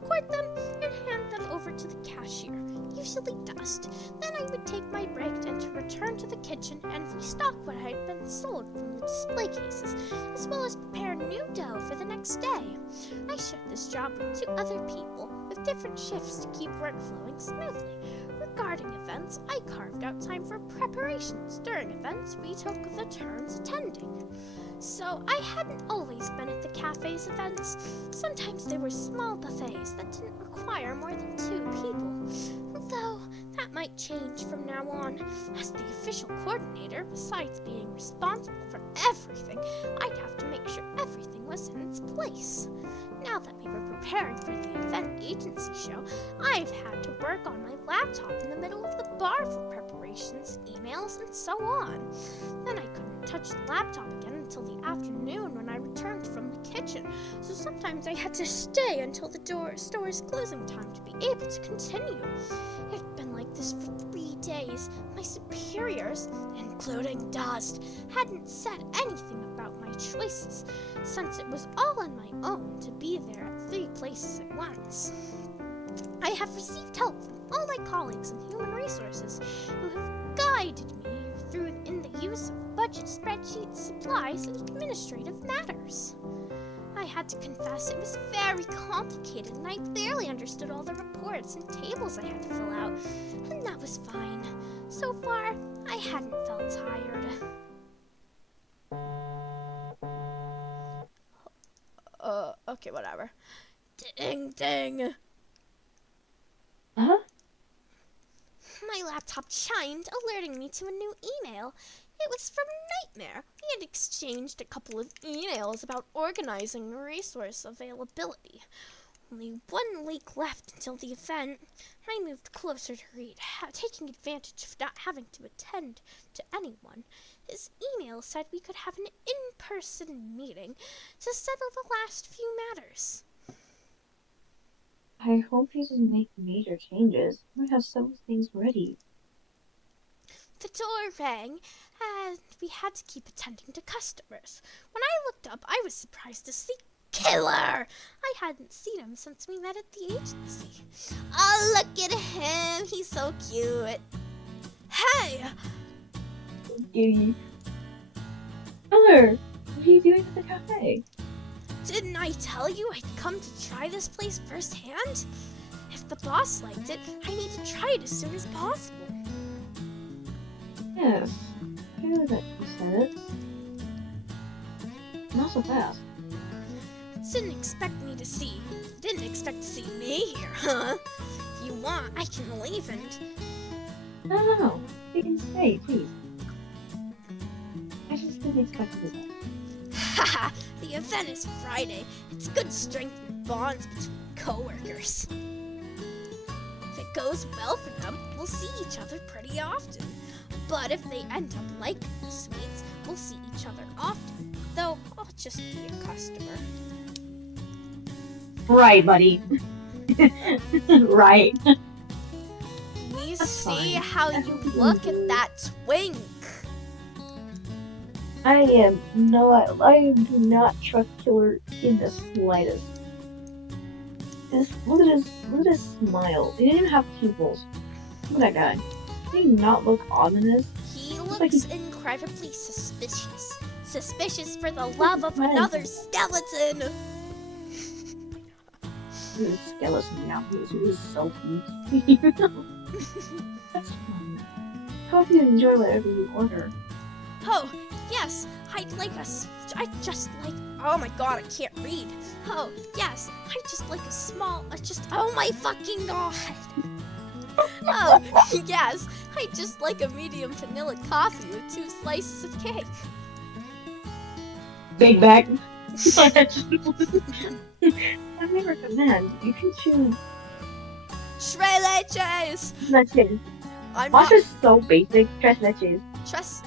record them, and hand them over to the cashier, usually dust. Then I would take my break and to return to the kitchen and restock what had been sold from the display cases, as well as prepare new dough for the next day. I shared this job with 2 other people with different shifts to keep work flowing smoothly. Regarding events, I carved out time for preparations. During events, we took the turns attending. So I hadn't always been at the cafe's events. Sometimes they were small buffets that didn't require more than 2 people. Though that might change from now on. As the official coordinator, besides being responsible for everything, I'd have to make sure everything was in its place. Now that we were preparing for the event agency show, I've had to work on my laptop in the middle of the bar for preparations, emails, and so on. Then I couldn't touch the laptop again until the afternoon when I returned from the kitchen, so sometimes I had to stay until the store's closing time to be able to continue. It'd been like this for 3 days. My superiors, including Dust, hadn't said anything about my choices, since it was all on my own to be there at 3 places at once. I have received help from all my colleagues in human resources who have guided me through in the use of budget spreadsheets, supplies, and administrative matters. I had to confess it was very complicated and I barely understood all the reports and tables I had to fill out, and that was fine. So far, I hadn't felt tired. Okay, whatever. Ding, ding. Huh? My laptop chimed, alerting me to a new email. It was from Nightmare. We had exchanged a couple of emails about organizing resource availability. Only 1 week left until the event. I moved closer to Reed, taking advantage of not having to attend to anyone. His email said we could have an in-person meeting to settle the last few matters. I hope he doesn't make major changes. We have some things ready. The door rang, and we had to keep attending to customers. When I looked up, I was surprised to see Killer. I hadn't seen him since we met at the agency. Oh, look at him. He's so cute. Hey! Giddy. Miller, what are you doing at the cafe? Didn't I tell you I'd come to try this place firsthand? If the boss liked it, I need to try it as soon as possible. Yes, I know that you said it. Not so fast. Didn't expect to see me here, huh? If you want, I can leave and... No. You can stay, please. I just didn't expect to do that. Haha, the event is Friday. It's good to strengthen bonds between coworkers. If it goes well for them, we'll see each other pretty often. But if they end up liking the sweets, we'll see each other often. Though, I'll just be a customer. Right, buddy. Right. We That's see fine. how you look at that twink. I do not trust Killer in the slightest. Look at his smile. He didn't even have pupils. Look at that guy. Does he not look ominous? He Looks looks like incredibly suspicious. Suspicious for the love of Right. another skeleton. He's a skeleton now. He's selfie. That's fun. Hope you enjoy whatever you order. Oh, yes, oh my god, I can't read. Oh, yes, oh my fucking god. Oh, yes, I just like a medium vanilla coffee with 2 slices of cake. Big bag. I may recommend you can choose Tres leches. leches. I'm Watch not is so basic. Tres leches. tres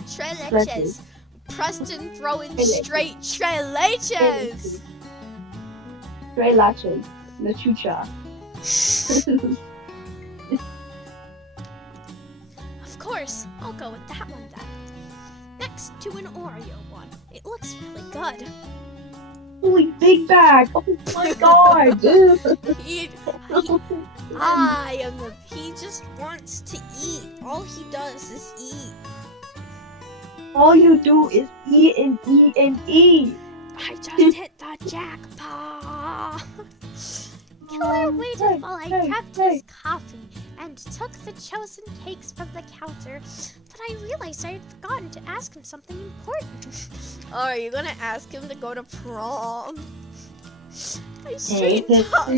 leches. Preston throwing straight tres leches. Stray latches. Lechucha. Of course, I'll go with that one then. Next to an Oreo one. It looks really good. Holy big bag! Oh my god! He just wants to eat. All he does is eat. All you do is eat and eat and eat. I just hit the jackpot. Killer waited while I grabbed his coffee and took the chosen cakes from the counter, but I realized I had forgotten to ask him something important. Oh, are you gonna ask him to go to prom? I straightened up,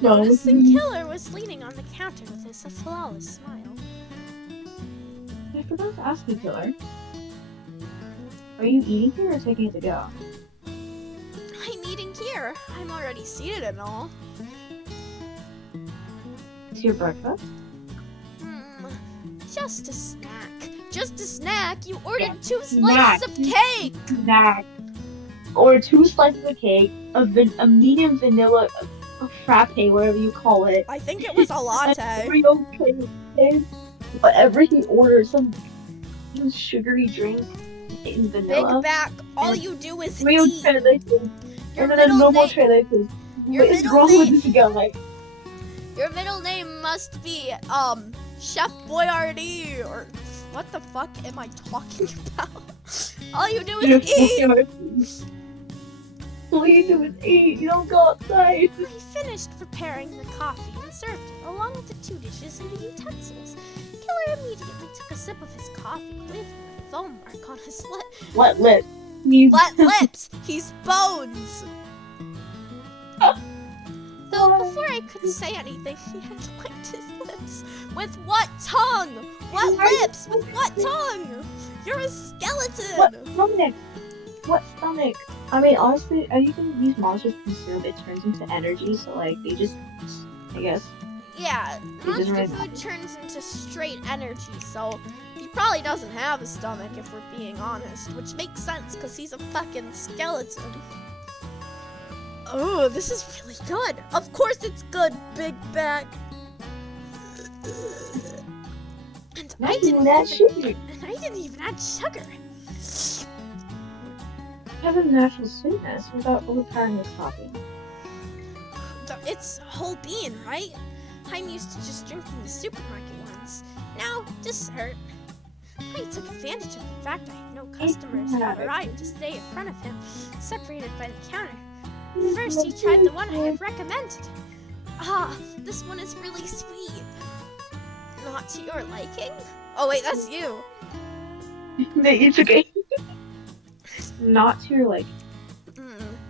noticing Killer was leaning on the counter with his flawless smile. I forgot to ask you, Killer. Are you eating here or taking it to go? I'm eating here. I'm already seated and all. Is your breakfast? Just a snack. Just a snack? You ordered 2 slices of cake! Snack. Or 2 slices of cake, a medium vanilla, a frappe, whatever you call it. I think it was a latte. Oreo cake, whatever he ordered, some sugary drink in vanilla. Big back, all you do is Real eat. and then a normal trailer. What is wrong with this guy? Your middle name must be, Chef Boyardee, or what the fuck am I talking about? All you do is eat! All you do is eat, you don't go outside. I finished preparing the coffee and served it, along with the 2 dishes and the utensils. Killer immediately took a sip of his coffee, leaving a foam mark on his lip. What lip? What lips? He's bones! Though before I could say anything, he had licked his lips. With what tongue? What lips? With what tongue? You're a skeleton! What stomach? What stomach? I mean, honestly, anything these monsters consume, it turns into energy, so like, they just, I guess. Yeah, monster food turns into straight energy, so he probably doesn't have a stomach if we're being honest, which makes sense because he's a fucking skeleton. Oh, this is really good. Of course it's good, Big Back. And I didn't even add sugar. Has a natural sweetness without overpowering the coffee. It's whole bean, right? I'm used to just drinking the supermarket ones. Now, dessert. I took advantage of the fact I had no customers had arrived to stay in front of him, separated by the counter. First, he tried the one I had recommended. Ah, this one is really sweet. Not to your liking? Oh wait, that's you. It's okay. Not to your liking.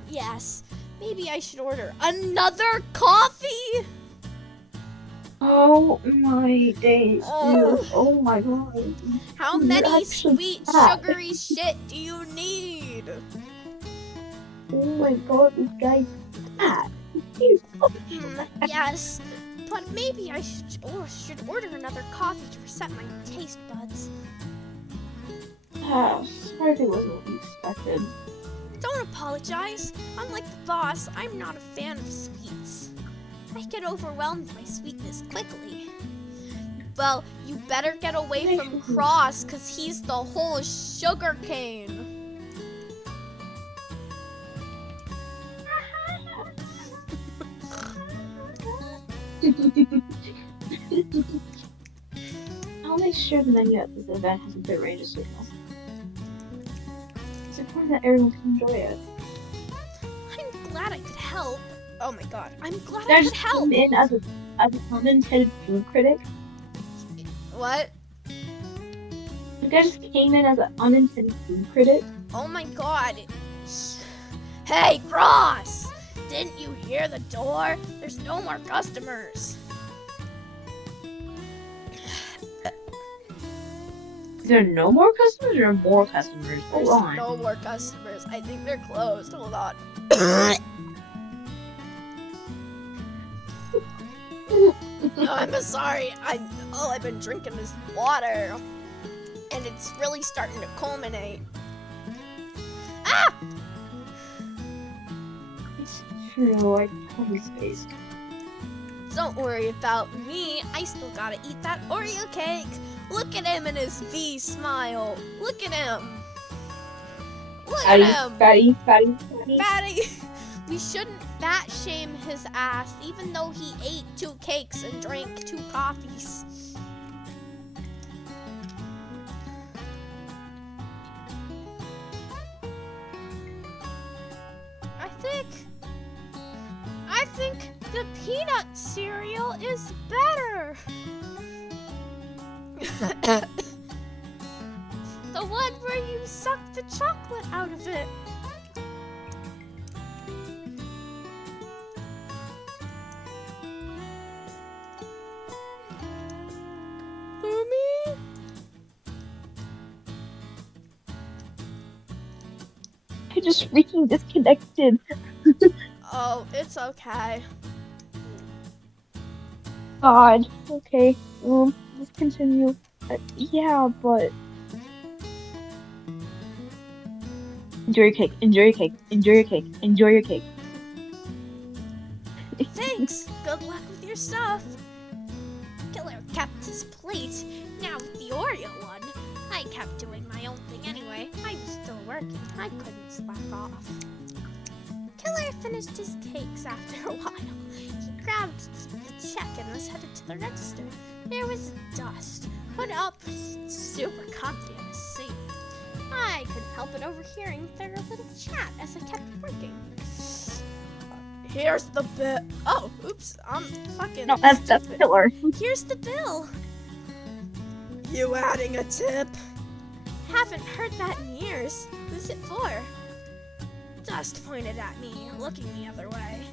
Yes. Maybe I should order another coffee? Oh my days, dude. Oh my god. How many sweet, sugary shit do you need? Oh my god, this guy's fat. Yes, but maybe I should order another coffee to reset my taste buds. Sorry if it wasn't what you expected. Don't apologize. Unlike the boss, I'm not a fan of sweets. I get overwhelmed by sweetness quickly. Well, you better get away from Cross, cause he's the whole sugar cane. I'll make sure the menu at this event has a good range of signals. It's important that everyone can enjoy it. I'm glad I could help. Oh my god, I'm glad I could help. Came in as an unintended food critic. What? You guys came in as an unintended food critic. Oh my god. Hey, Cross! Didn't you hear the door? There's no more customers. Is there no more customers or more customers? Hold on. No more customers. I think they're closed. Hold on. I'm sorry. All I've been drinking is water. And it's really starting to culminate. Ah! True, I totally spaced. Don't worry about me. I still gotta eat that Oreo cake. Look at him and his V smile. Look at him. Look at him. Fatty. Fatty. We shouldn't fat shame his ass, even though he ate 2 cakes and drank 2 coffees. I think the peanut cereal is better. The one where you suck the chocolate out of it. Lumi? I just freaking disconnected. Oh, it's okay. God. Okay. Let's continue. Yeah, but enjoy your cake. Enjoy your cake. Enjoy your cake. Enjoy your cake. Thanks. Good luck with your stuff. Killer kept his plate. Now with the Oreo one, I kept doing my own thing anyway. I was still working. I couldn't slack off. Killer finished his cakes after a while. He grabbed the check and was headed to the register. There was dust. Put up, super comfy in his seat. I couldn't help but overhearing their little chat as I kept working. Here's the bill. Oh, oops. I'm fucking. No, that's Killer. Here's the bill. You adding a tip? Haven't heard that in years. Who's it for? Dust pointed at me, looking the other way.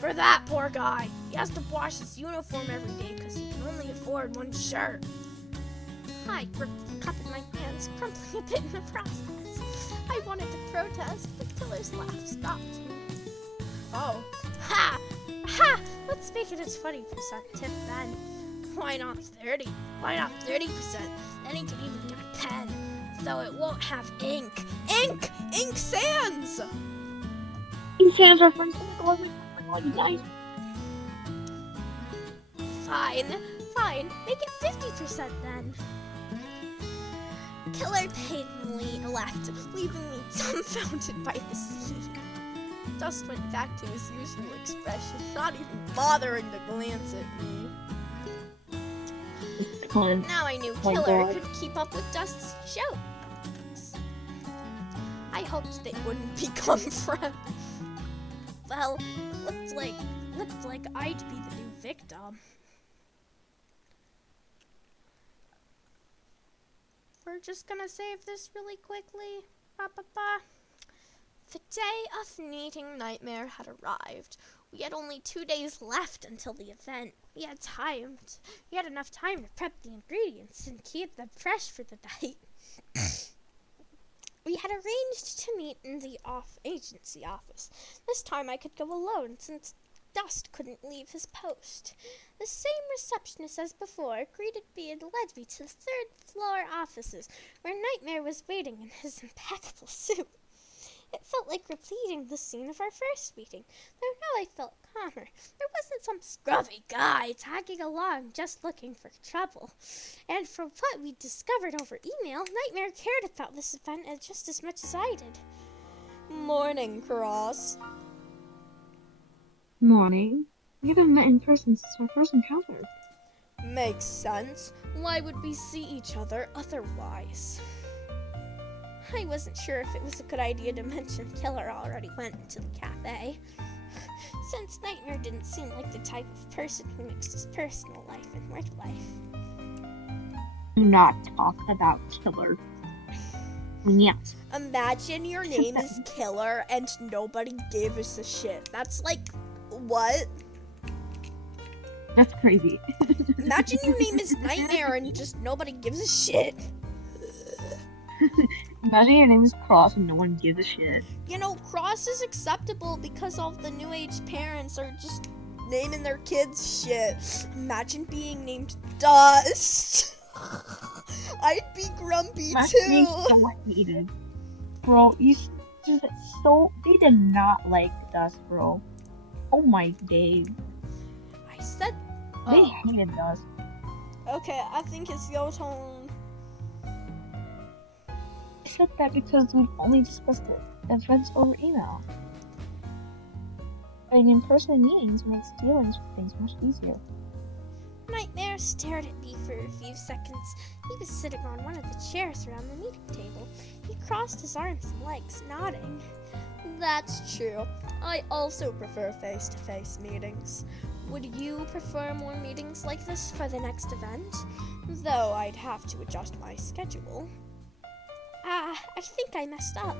For that poor guy. He has to wash his uniform every day because he can only afford 1 shirt. I gripped the cup in my hands, crumpling a bit in the process. I wanted to protest, but Killer's laugh stopped me. Oh. Ha! Ha! Let's make it as 20% tip then. Why not 30? Why not 30%? Then he can even get a pen. Though it won't have ink. Ink! Ink sands! Ink sands are fun. Oh my god, nice. Fine. Make it 50% then. Killer painfully left, leaving me dumbfounded by the scene. Dust went back to his usual expression, not even bothering to glance at me. Now I knew Killer could keep up with Dust's jokes. I hoped they wouldn't become friends. Well, looked like I'd be the new victim. We're just gonna save this really quickly. The day of meeting Nightmare had arrived. We had only 2 days left until the event. We had enough time to prep the ingredients and keep them fresh for the night. We had arranged to meet in the agency office. This time I could go alone since Dust couldn't leave his post. The same receptionist as before greeted me and led me to the 3rd floor offices where Nightmare was waiting in his impeccable suit. It felt like repeating the scene of our first meeting, though now I felt calmer. There wasn't some scruffy guy tagging along just looking for trouble. And from what we discovered over email, Nightmare cared about this event just as much as I did. Morning, Cross. Morning. We haven't met in person since our first encounter. Makes sense. Why would we see each other otherwise? I wasn't sure if it was a good idea to mention Killer already went into the cafe. Since Nightmare didn't seem like the type of person who mixed his personal life and work life. Do not talk about Killer. Yes. Imagine your name is Killer and nobody gave us a shit. That's like, what? That's crazy. Imagine your name is Nightmare and just nobody gives a shit. Imagine your name is Cross and no one gives a shit. You know, Cross is acceptable because all the new age parents are just naming their kids shit. Imagine being named Dust. I'd be grumpy too. So hated. Bro, they did not like Dust, bro. Oh my days. I said... They hated us. Okay, I think it's your turn. I said that because we've only discussed the events over email. But in-person meetings makes dealing with things much easier. Nightmare stared at me for a few seconds. He was sitting on one of the chairs around the meeting table. He crossed his arms and legs, nodding. That's true. I also prefer face-to-face meetings. Would you prefer more meetings like this for the next event? Though I'd have to adjust my schedule. I think I messed up.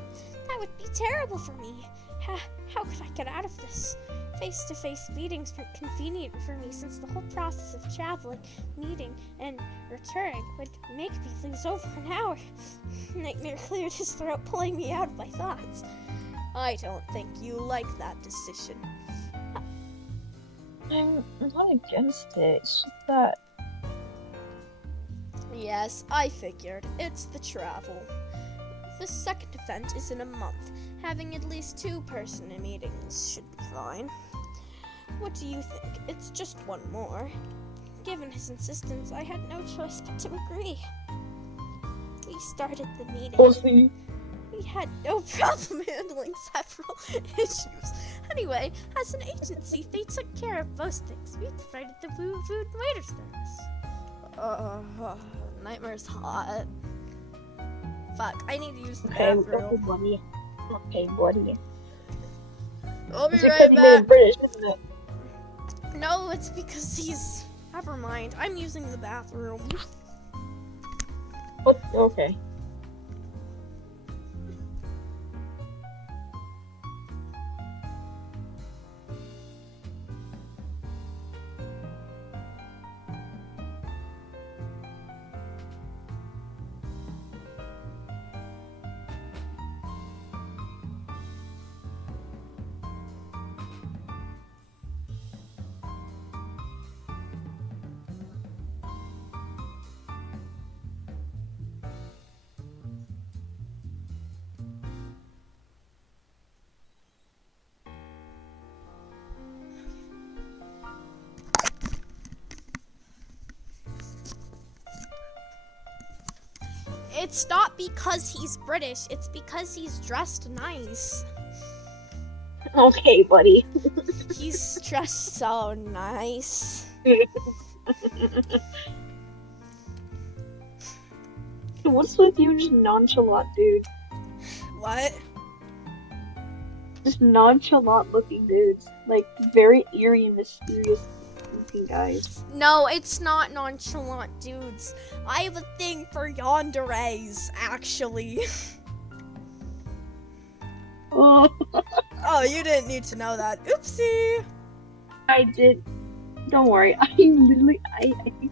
That would be terrible for me. How could I get out of this? Face-to-face meetings were convenient for me since the whole process of traveling, meeting, and returning would make me lose over an hour. Nightmare cleared his throat, pulling me out of my thoughts. I don't think you like that decision. I'm not against it. It's just that... Yes, I figured. It's the travel. The second event is in a month. Having at least 2-person meetings should be fine. What do you think? It's just one more. Given his insistence, I had no choice but to agree. We started the meeting. We'll see. We had no problem handling several issues. Anyway, as an agency, they took care of most things. We provided the food and waiter service. Nightmare's hot. Fuck, I need to use the bathroom. Buddy. Okay, buddy. I'll be It's because right he made back. it British, isn't it? No, it's because he's... Never mind, I'm using the bathroom. Oh, okay. It's not because he's British, it's because he's dressed nice. Okay, buddy. He's dressed so nice. What's with you just nonchalant, dude? What? Just nonchalant looking dudes. Like, very eerie and mysterious looking guys. No, it's not nonchalant dudes. I have a thing for yanderes, actually. Oh, Oh, you didn't need to know that. Oopsie. I did. Don't worry. I think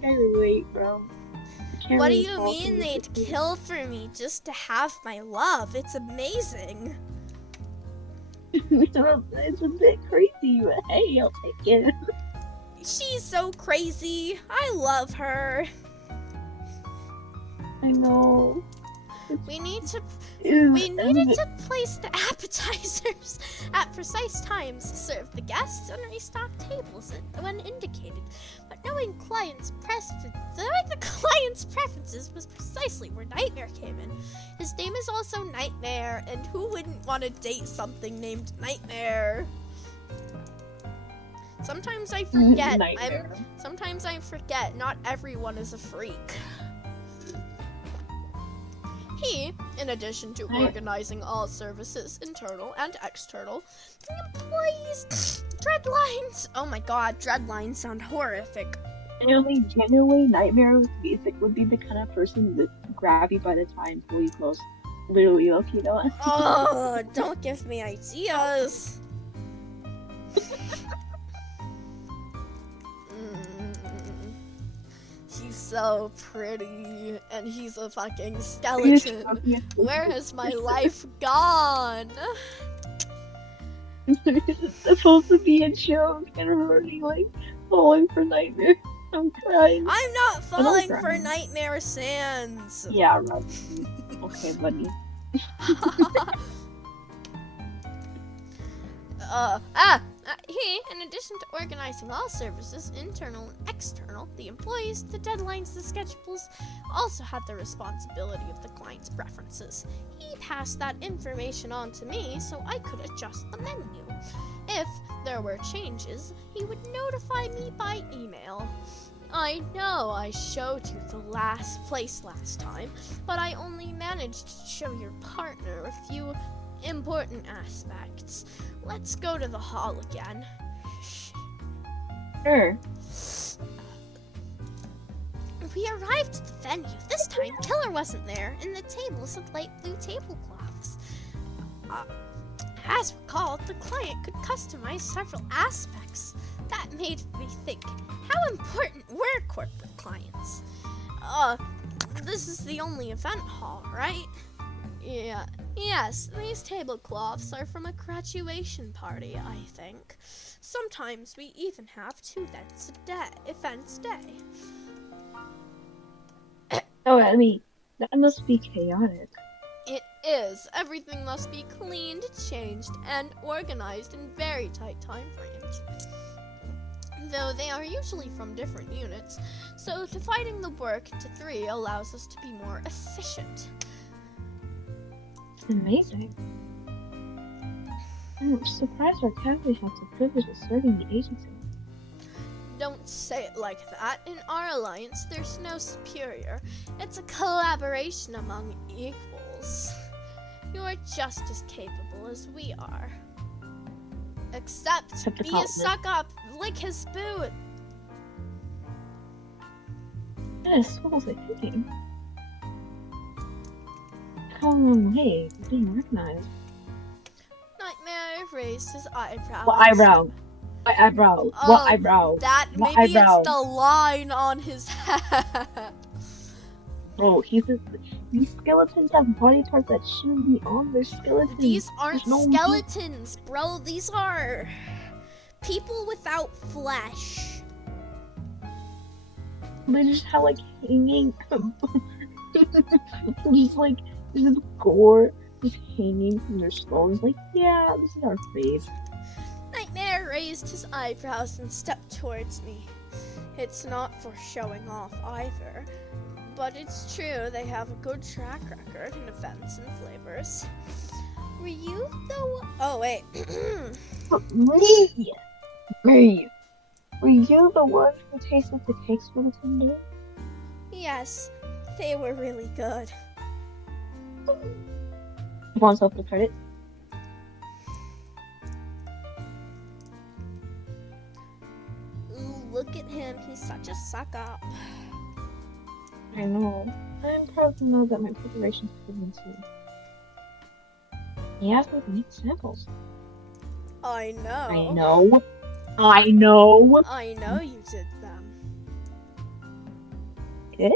I relate, bro. I can't What do really you talk mean to they'd you. kill for me just to have my love? It's amazing. It's a bit crazy, but hey, I'll take it. She's so crazy. I love her. I know. We needed It's to place the appetizers at precise times, serve the guests, and restock tables when indicated. But knowing the client's preferences was precisely where Nightmare came in. His name is also Nightmare, and who wouldn't want to date something named Nightmare? Sometimes I forget. Nightmare. Sometimes I forget. Not everyone is a freak. He, in addition to organizing all services, internal and external, the employees' dreadlines. Oh my god, dreadlines sound horrific. Genuinely, Nightmare with music would be the kind of person that grab you by the tie and pull you close. Literally, okay, though. Oh, don't give me ideas. He's so pretty, and he's a fucking skeleton. Where has my life gone? It's supposed to be a joke, and we're already like falling for Nightmare. I'm crying. I'm not falling for crying. Nightmare Sands. Yeah, right. Okay, buddy. He, in addition to organizing all services, internal and external, the employees, the deadlines, the schedules, also had the responsibility of the client's preferences. He passed that information on to me so I could adjust the menu. If there were changes, he would notify me by email. I know I showed you the last place last time, but I only managed to show your partner a few important aspects. Let's go to the hall again. Sure. We arrived at the venue. This time, Killer wasn't there, and the tables had light blue tablecloths. As recalled, the client could customize several aspects. That made me think, how important were corporate clients? This is the only event hall, right? Yeah. Yes, these tablecloths are from a graduation party, I think. Sometimes we even have 2 events a day. Oh, I mean, that must be chaotic. It is. Everything must be cleaned, changed, and organized in very tight time frames. Though they are usually from different units, so dividing the work into 3 allows us to be more efficient. Amazing. I'm surprised our family has the privilege of serving the agency. Don't say it like that. In our alliance, there's no superior. It's a collaboration among equals. You are just as capable as we are. Except be a suck-up. Lick his boot. Yes, what was I thinking? How long way being recognized? Nightmare raised his eyebrows. What eyebrow? What eyebrow? What eyebrow? That what maybe eyebrow? It's the line on his head. Bro, these skeletons have body parts that shouldn't be on their skeletons. These aren't skeletons, bro. These are people without flesh. They just have like hanging, just gore just hanging from their skulls. Like, yeah, this is our face. Nightmare raised his eyebrows and stepped towards me. It's not for showing off either, but it's true they have a good track record in events and flavors. Were you the Oh, wait. Me! Were you the one who tasted the cakes for the Tinder? Yes, they were really good. Want self the credit? Ooh, look at him. He's such a suck-up. I know. I'm proud to know that my preparations have been seen. He asked me to make samples. I know. I know. I know. I know you did them. Good?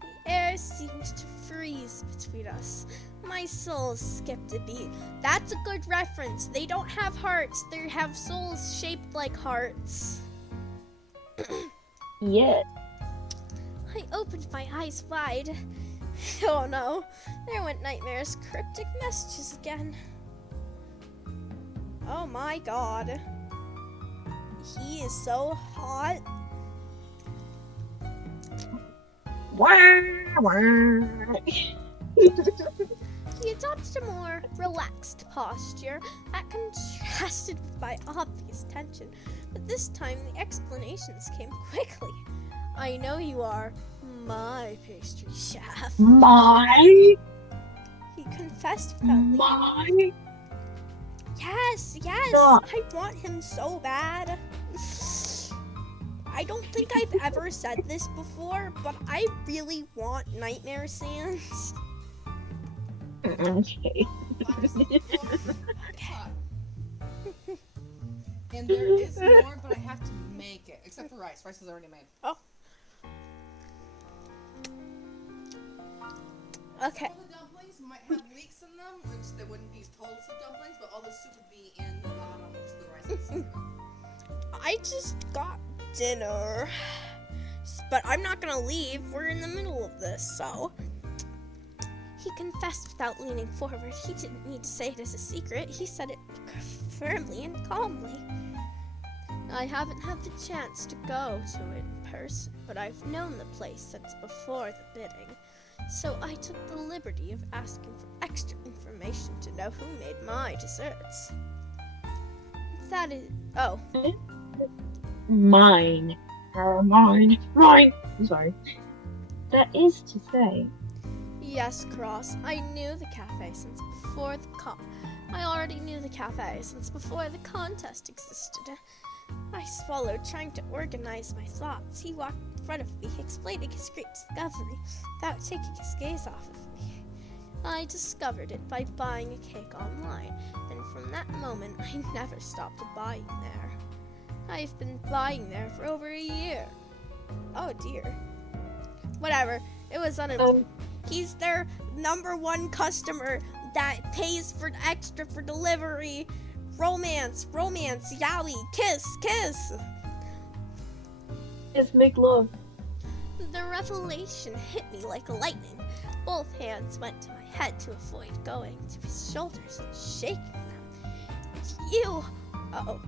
The air seemed to freeze between us. My soul skipped a beat. That's a good reference. They don't have hearts. They have souls shaped like hearts. Yeah. I opened my eyes wide. Oh no, there went Nightmare's cryptic messages again. Oh my god. He is so hot. He adopted a more relaxed posture that contrasted with my obvious tension, but this time the explanations came quickly. I know you are my pastry chef. My? He confessed without leaving. My? Yes, Stop. I want him so bad. I don't think I've ever said this before, but I really want Nightmare Sans. Okay. And there is more, but I have to make it. Except for rice. Rice is already made. Oh. Okay. Some of the dumplings might have leaks in them, which they wouldn't be told soup dumplings, but all the soup would be in the bottom, which the rice is in. I just got dinner, but I'm not gonna leave. We're in the middle of this, so. He confessed without leaning forward. He didn't need to say it as a secret. He said it firmly and calmly. I haven't had the chance to go to it in person, but I've known the place since before the bidding, so I took the liberty of asking for extra information to know who made my desserts. That is... oh. Mine. Mine. I'm sorry. That is to say. Yes, Cross. I knew the cafe since before the I already knew the cafe since before the contest existed. I swallowed, trying to organize my thoughts. He walked in front of me, explaining his great discovery without taking his gaze off of me. I discovered it by buying a cake online, and from that moment, I never stopped buying there. I've been buying there for over a year. Oh dear. Whatever. It was he's their #1 customer that pays for extra for delivery. Romance, yaoi, kiss. Let's make love. The revelation hit me like lightning. Both hands went to my head to avoid going to his shoulders and shaking them. You... Uh-oh.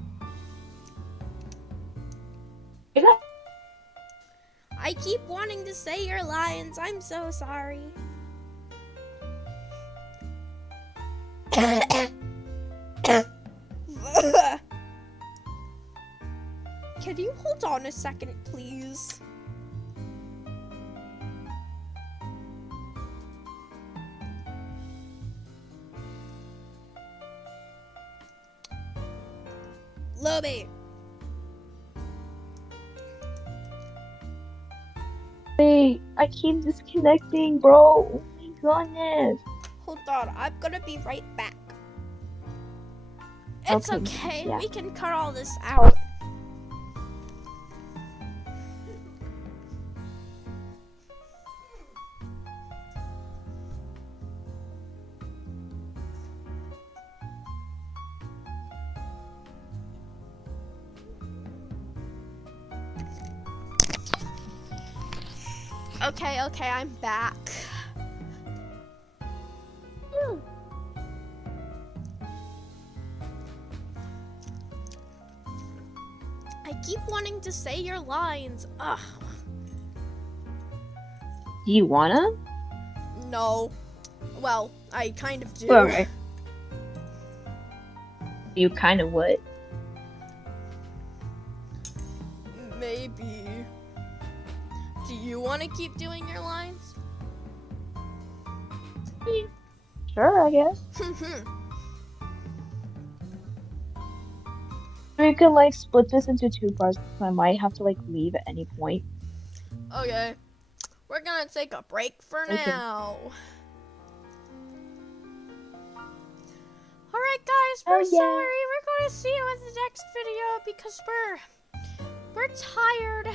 Is that... I keep wanting to say your lines. I'm so sorry. Can you hold on a second, please? Lumi. Wait, I keep disconnecting, bro. Oh my goodness. Hold on, I'm gonna be right back. It's okay, yeah. We can cut all this out. Okay, I'm back. I keep wanting to say your lines. Ugh. Do you wanna? No. Well, I kind of do. Okay. You kind of would? Maybe. Do you want to keep doing your lines? Sure, I guess. We could like split this into 2 parts. I might have to like leave at any point. Okay. We're gonna take a break for now. Alright guys, we're sorry. We're gonna see you in the next video because we're tired.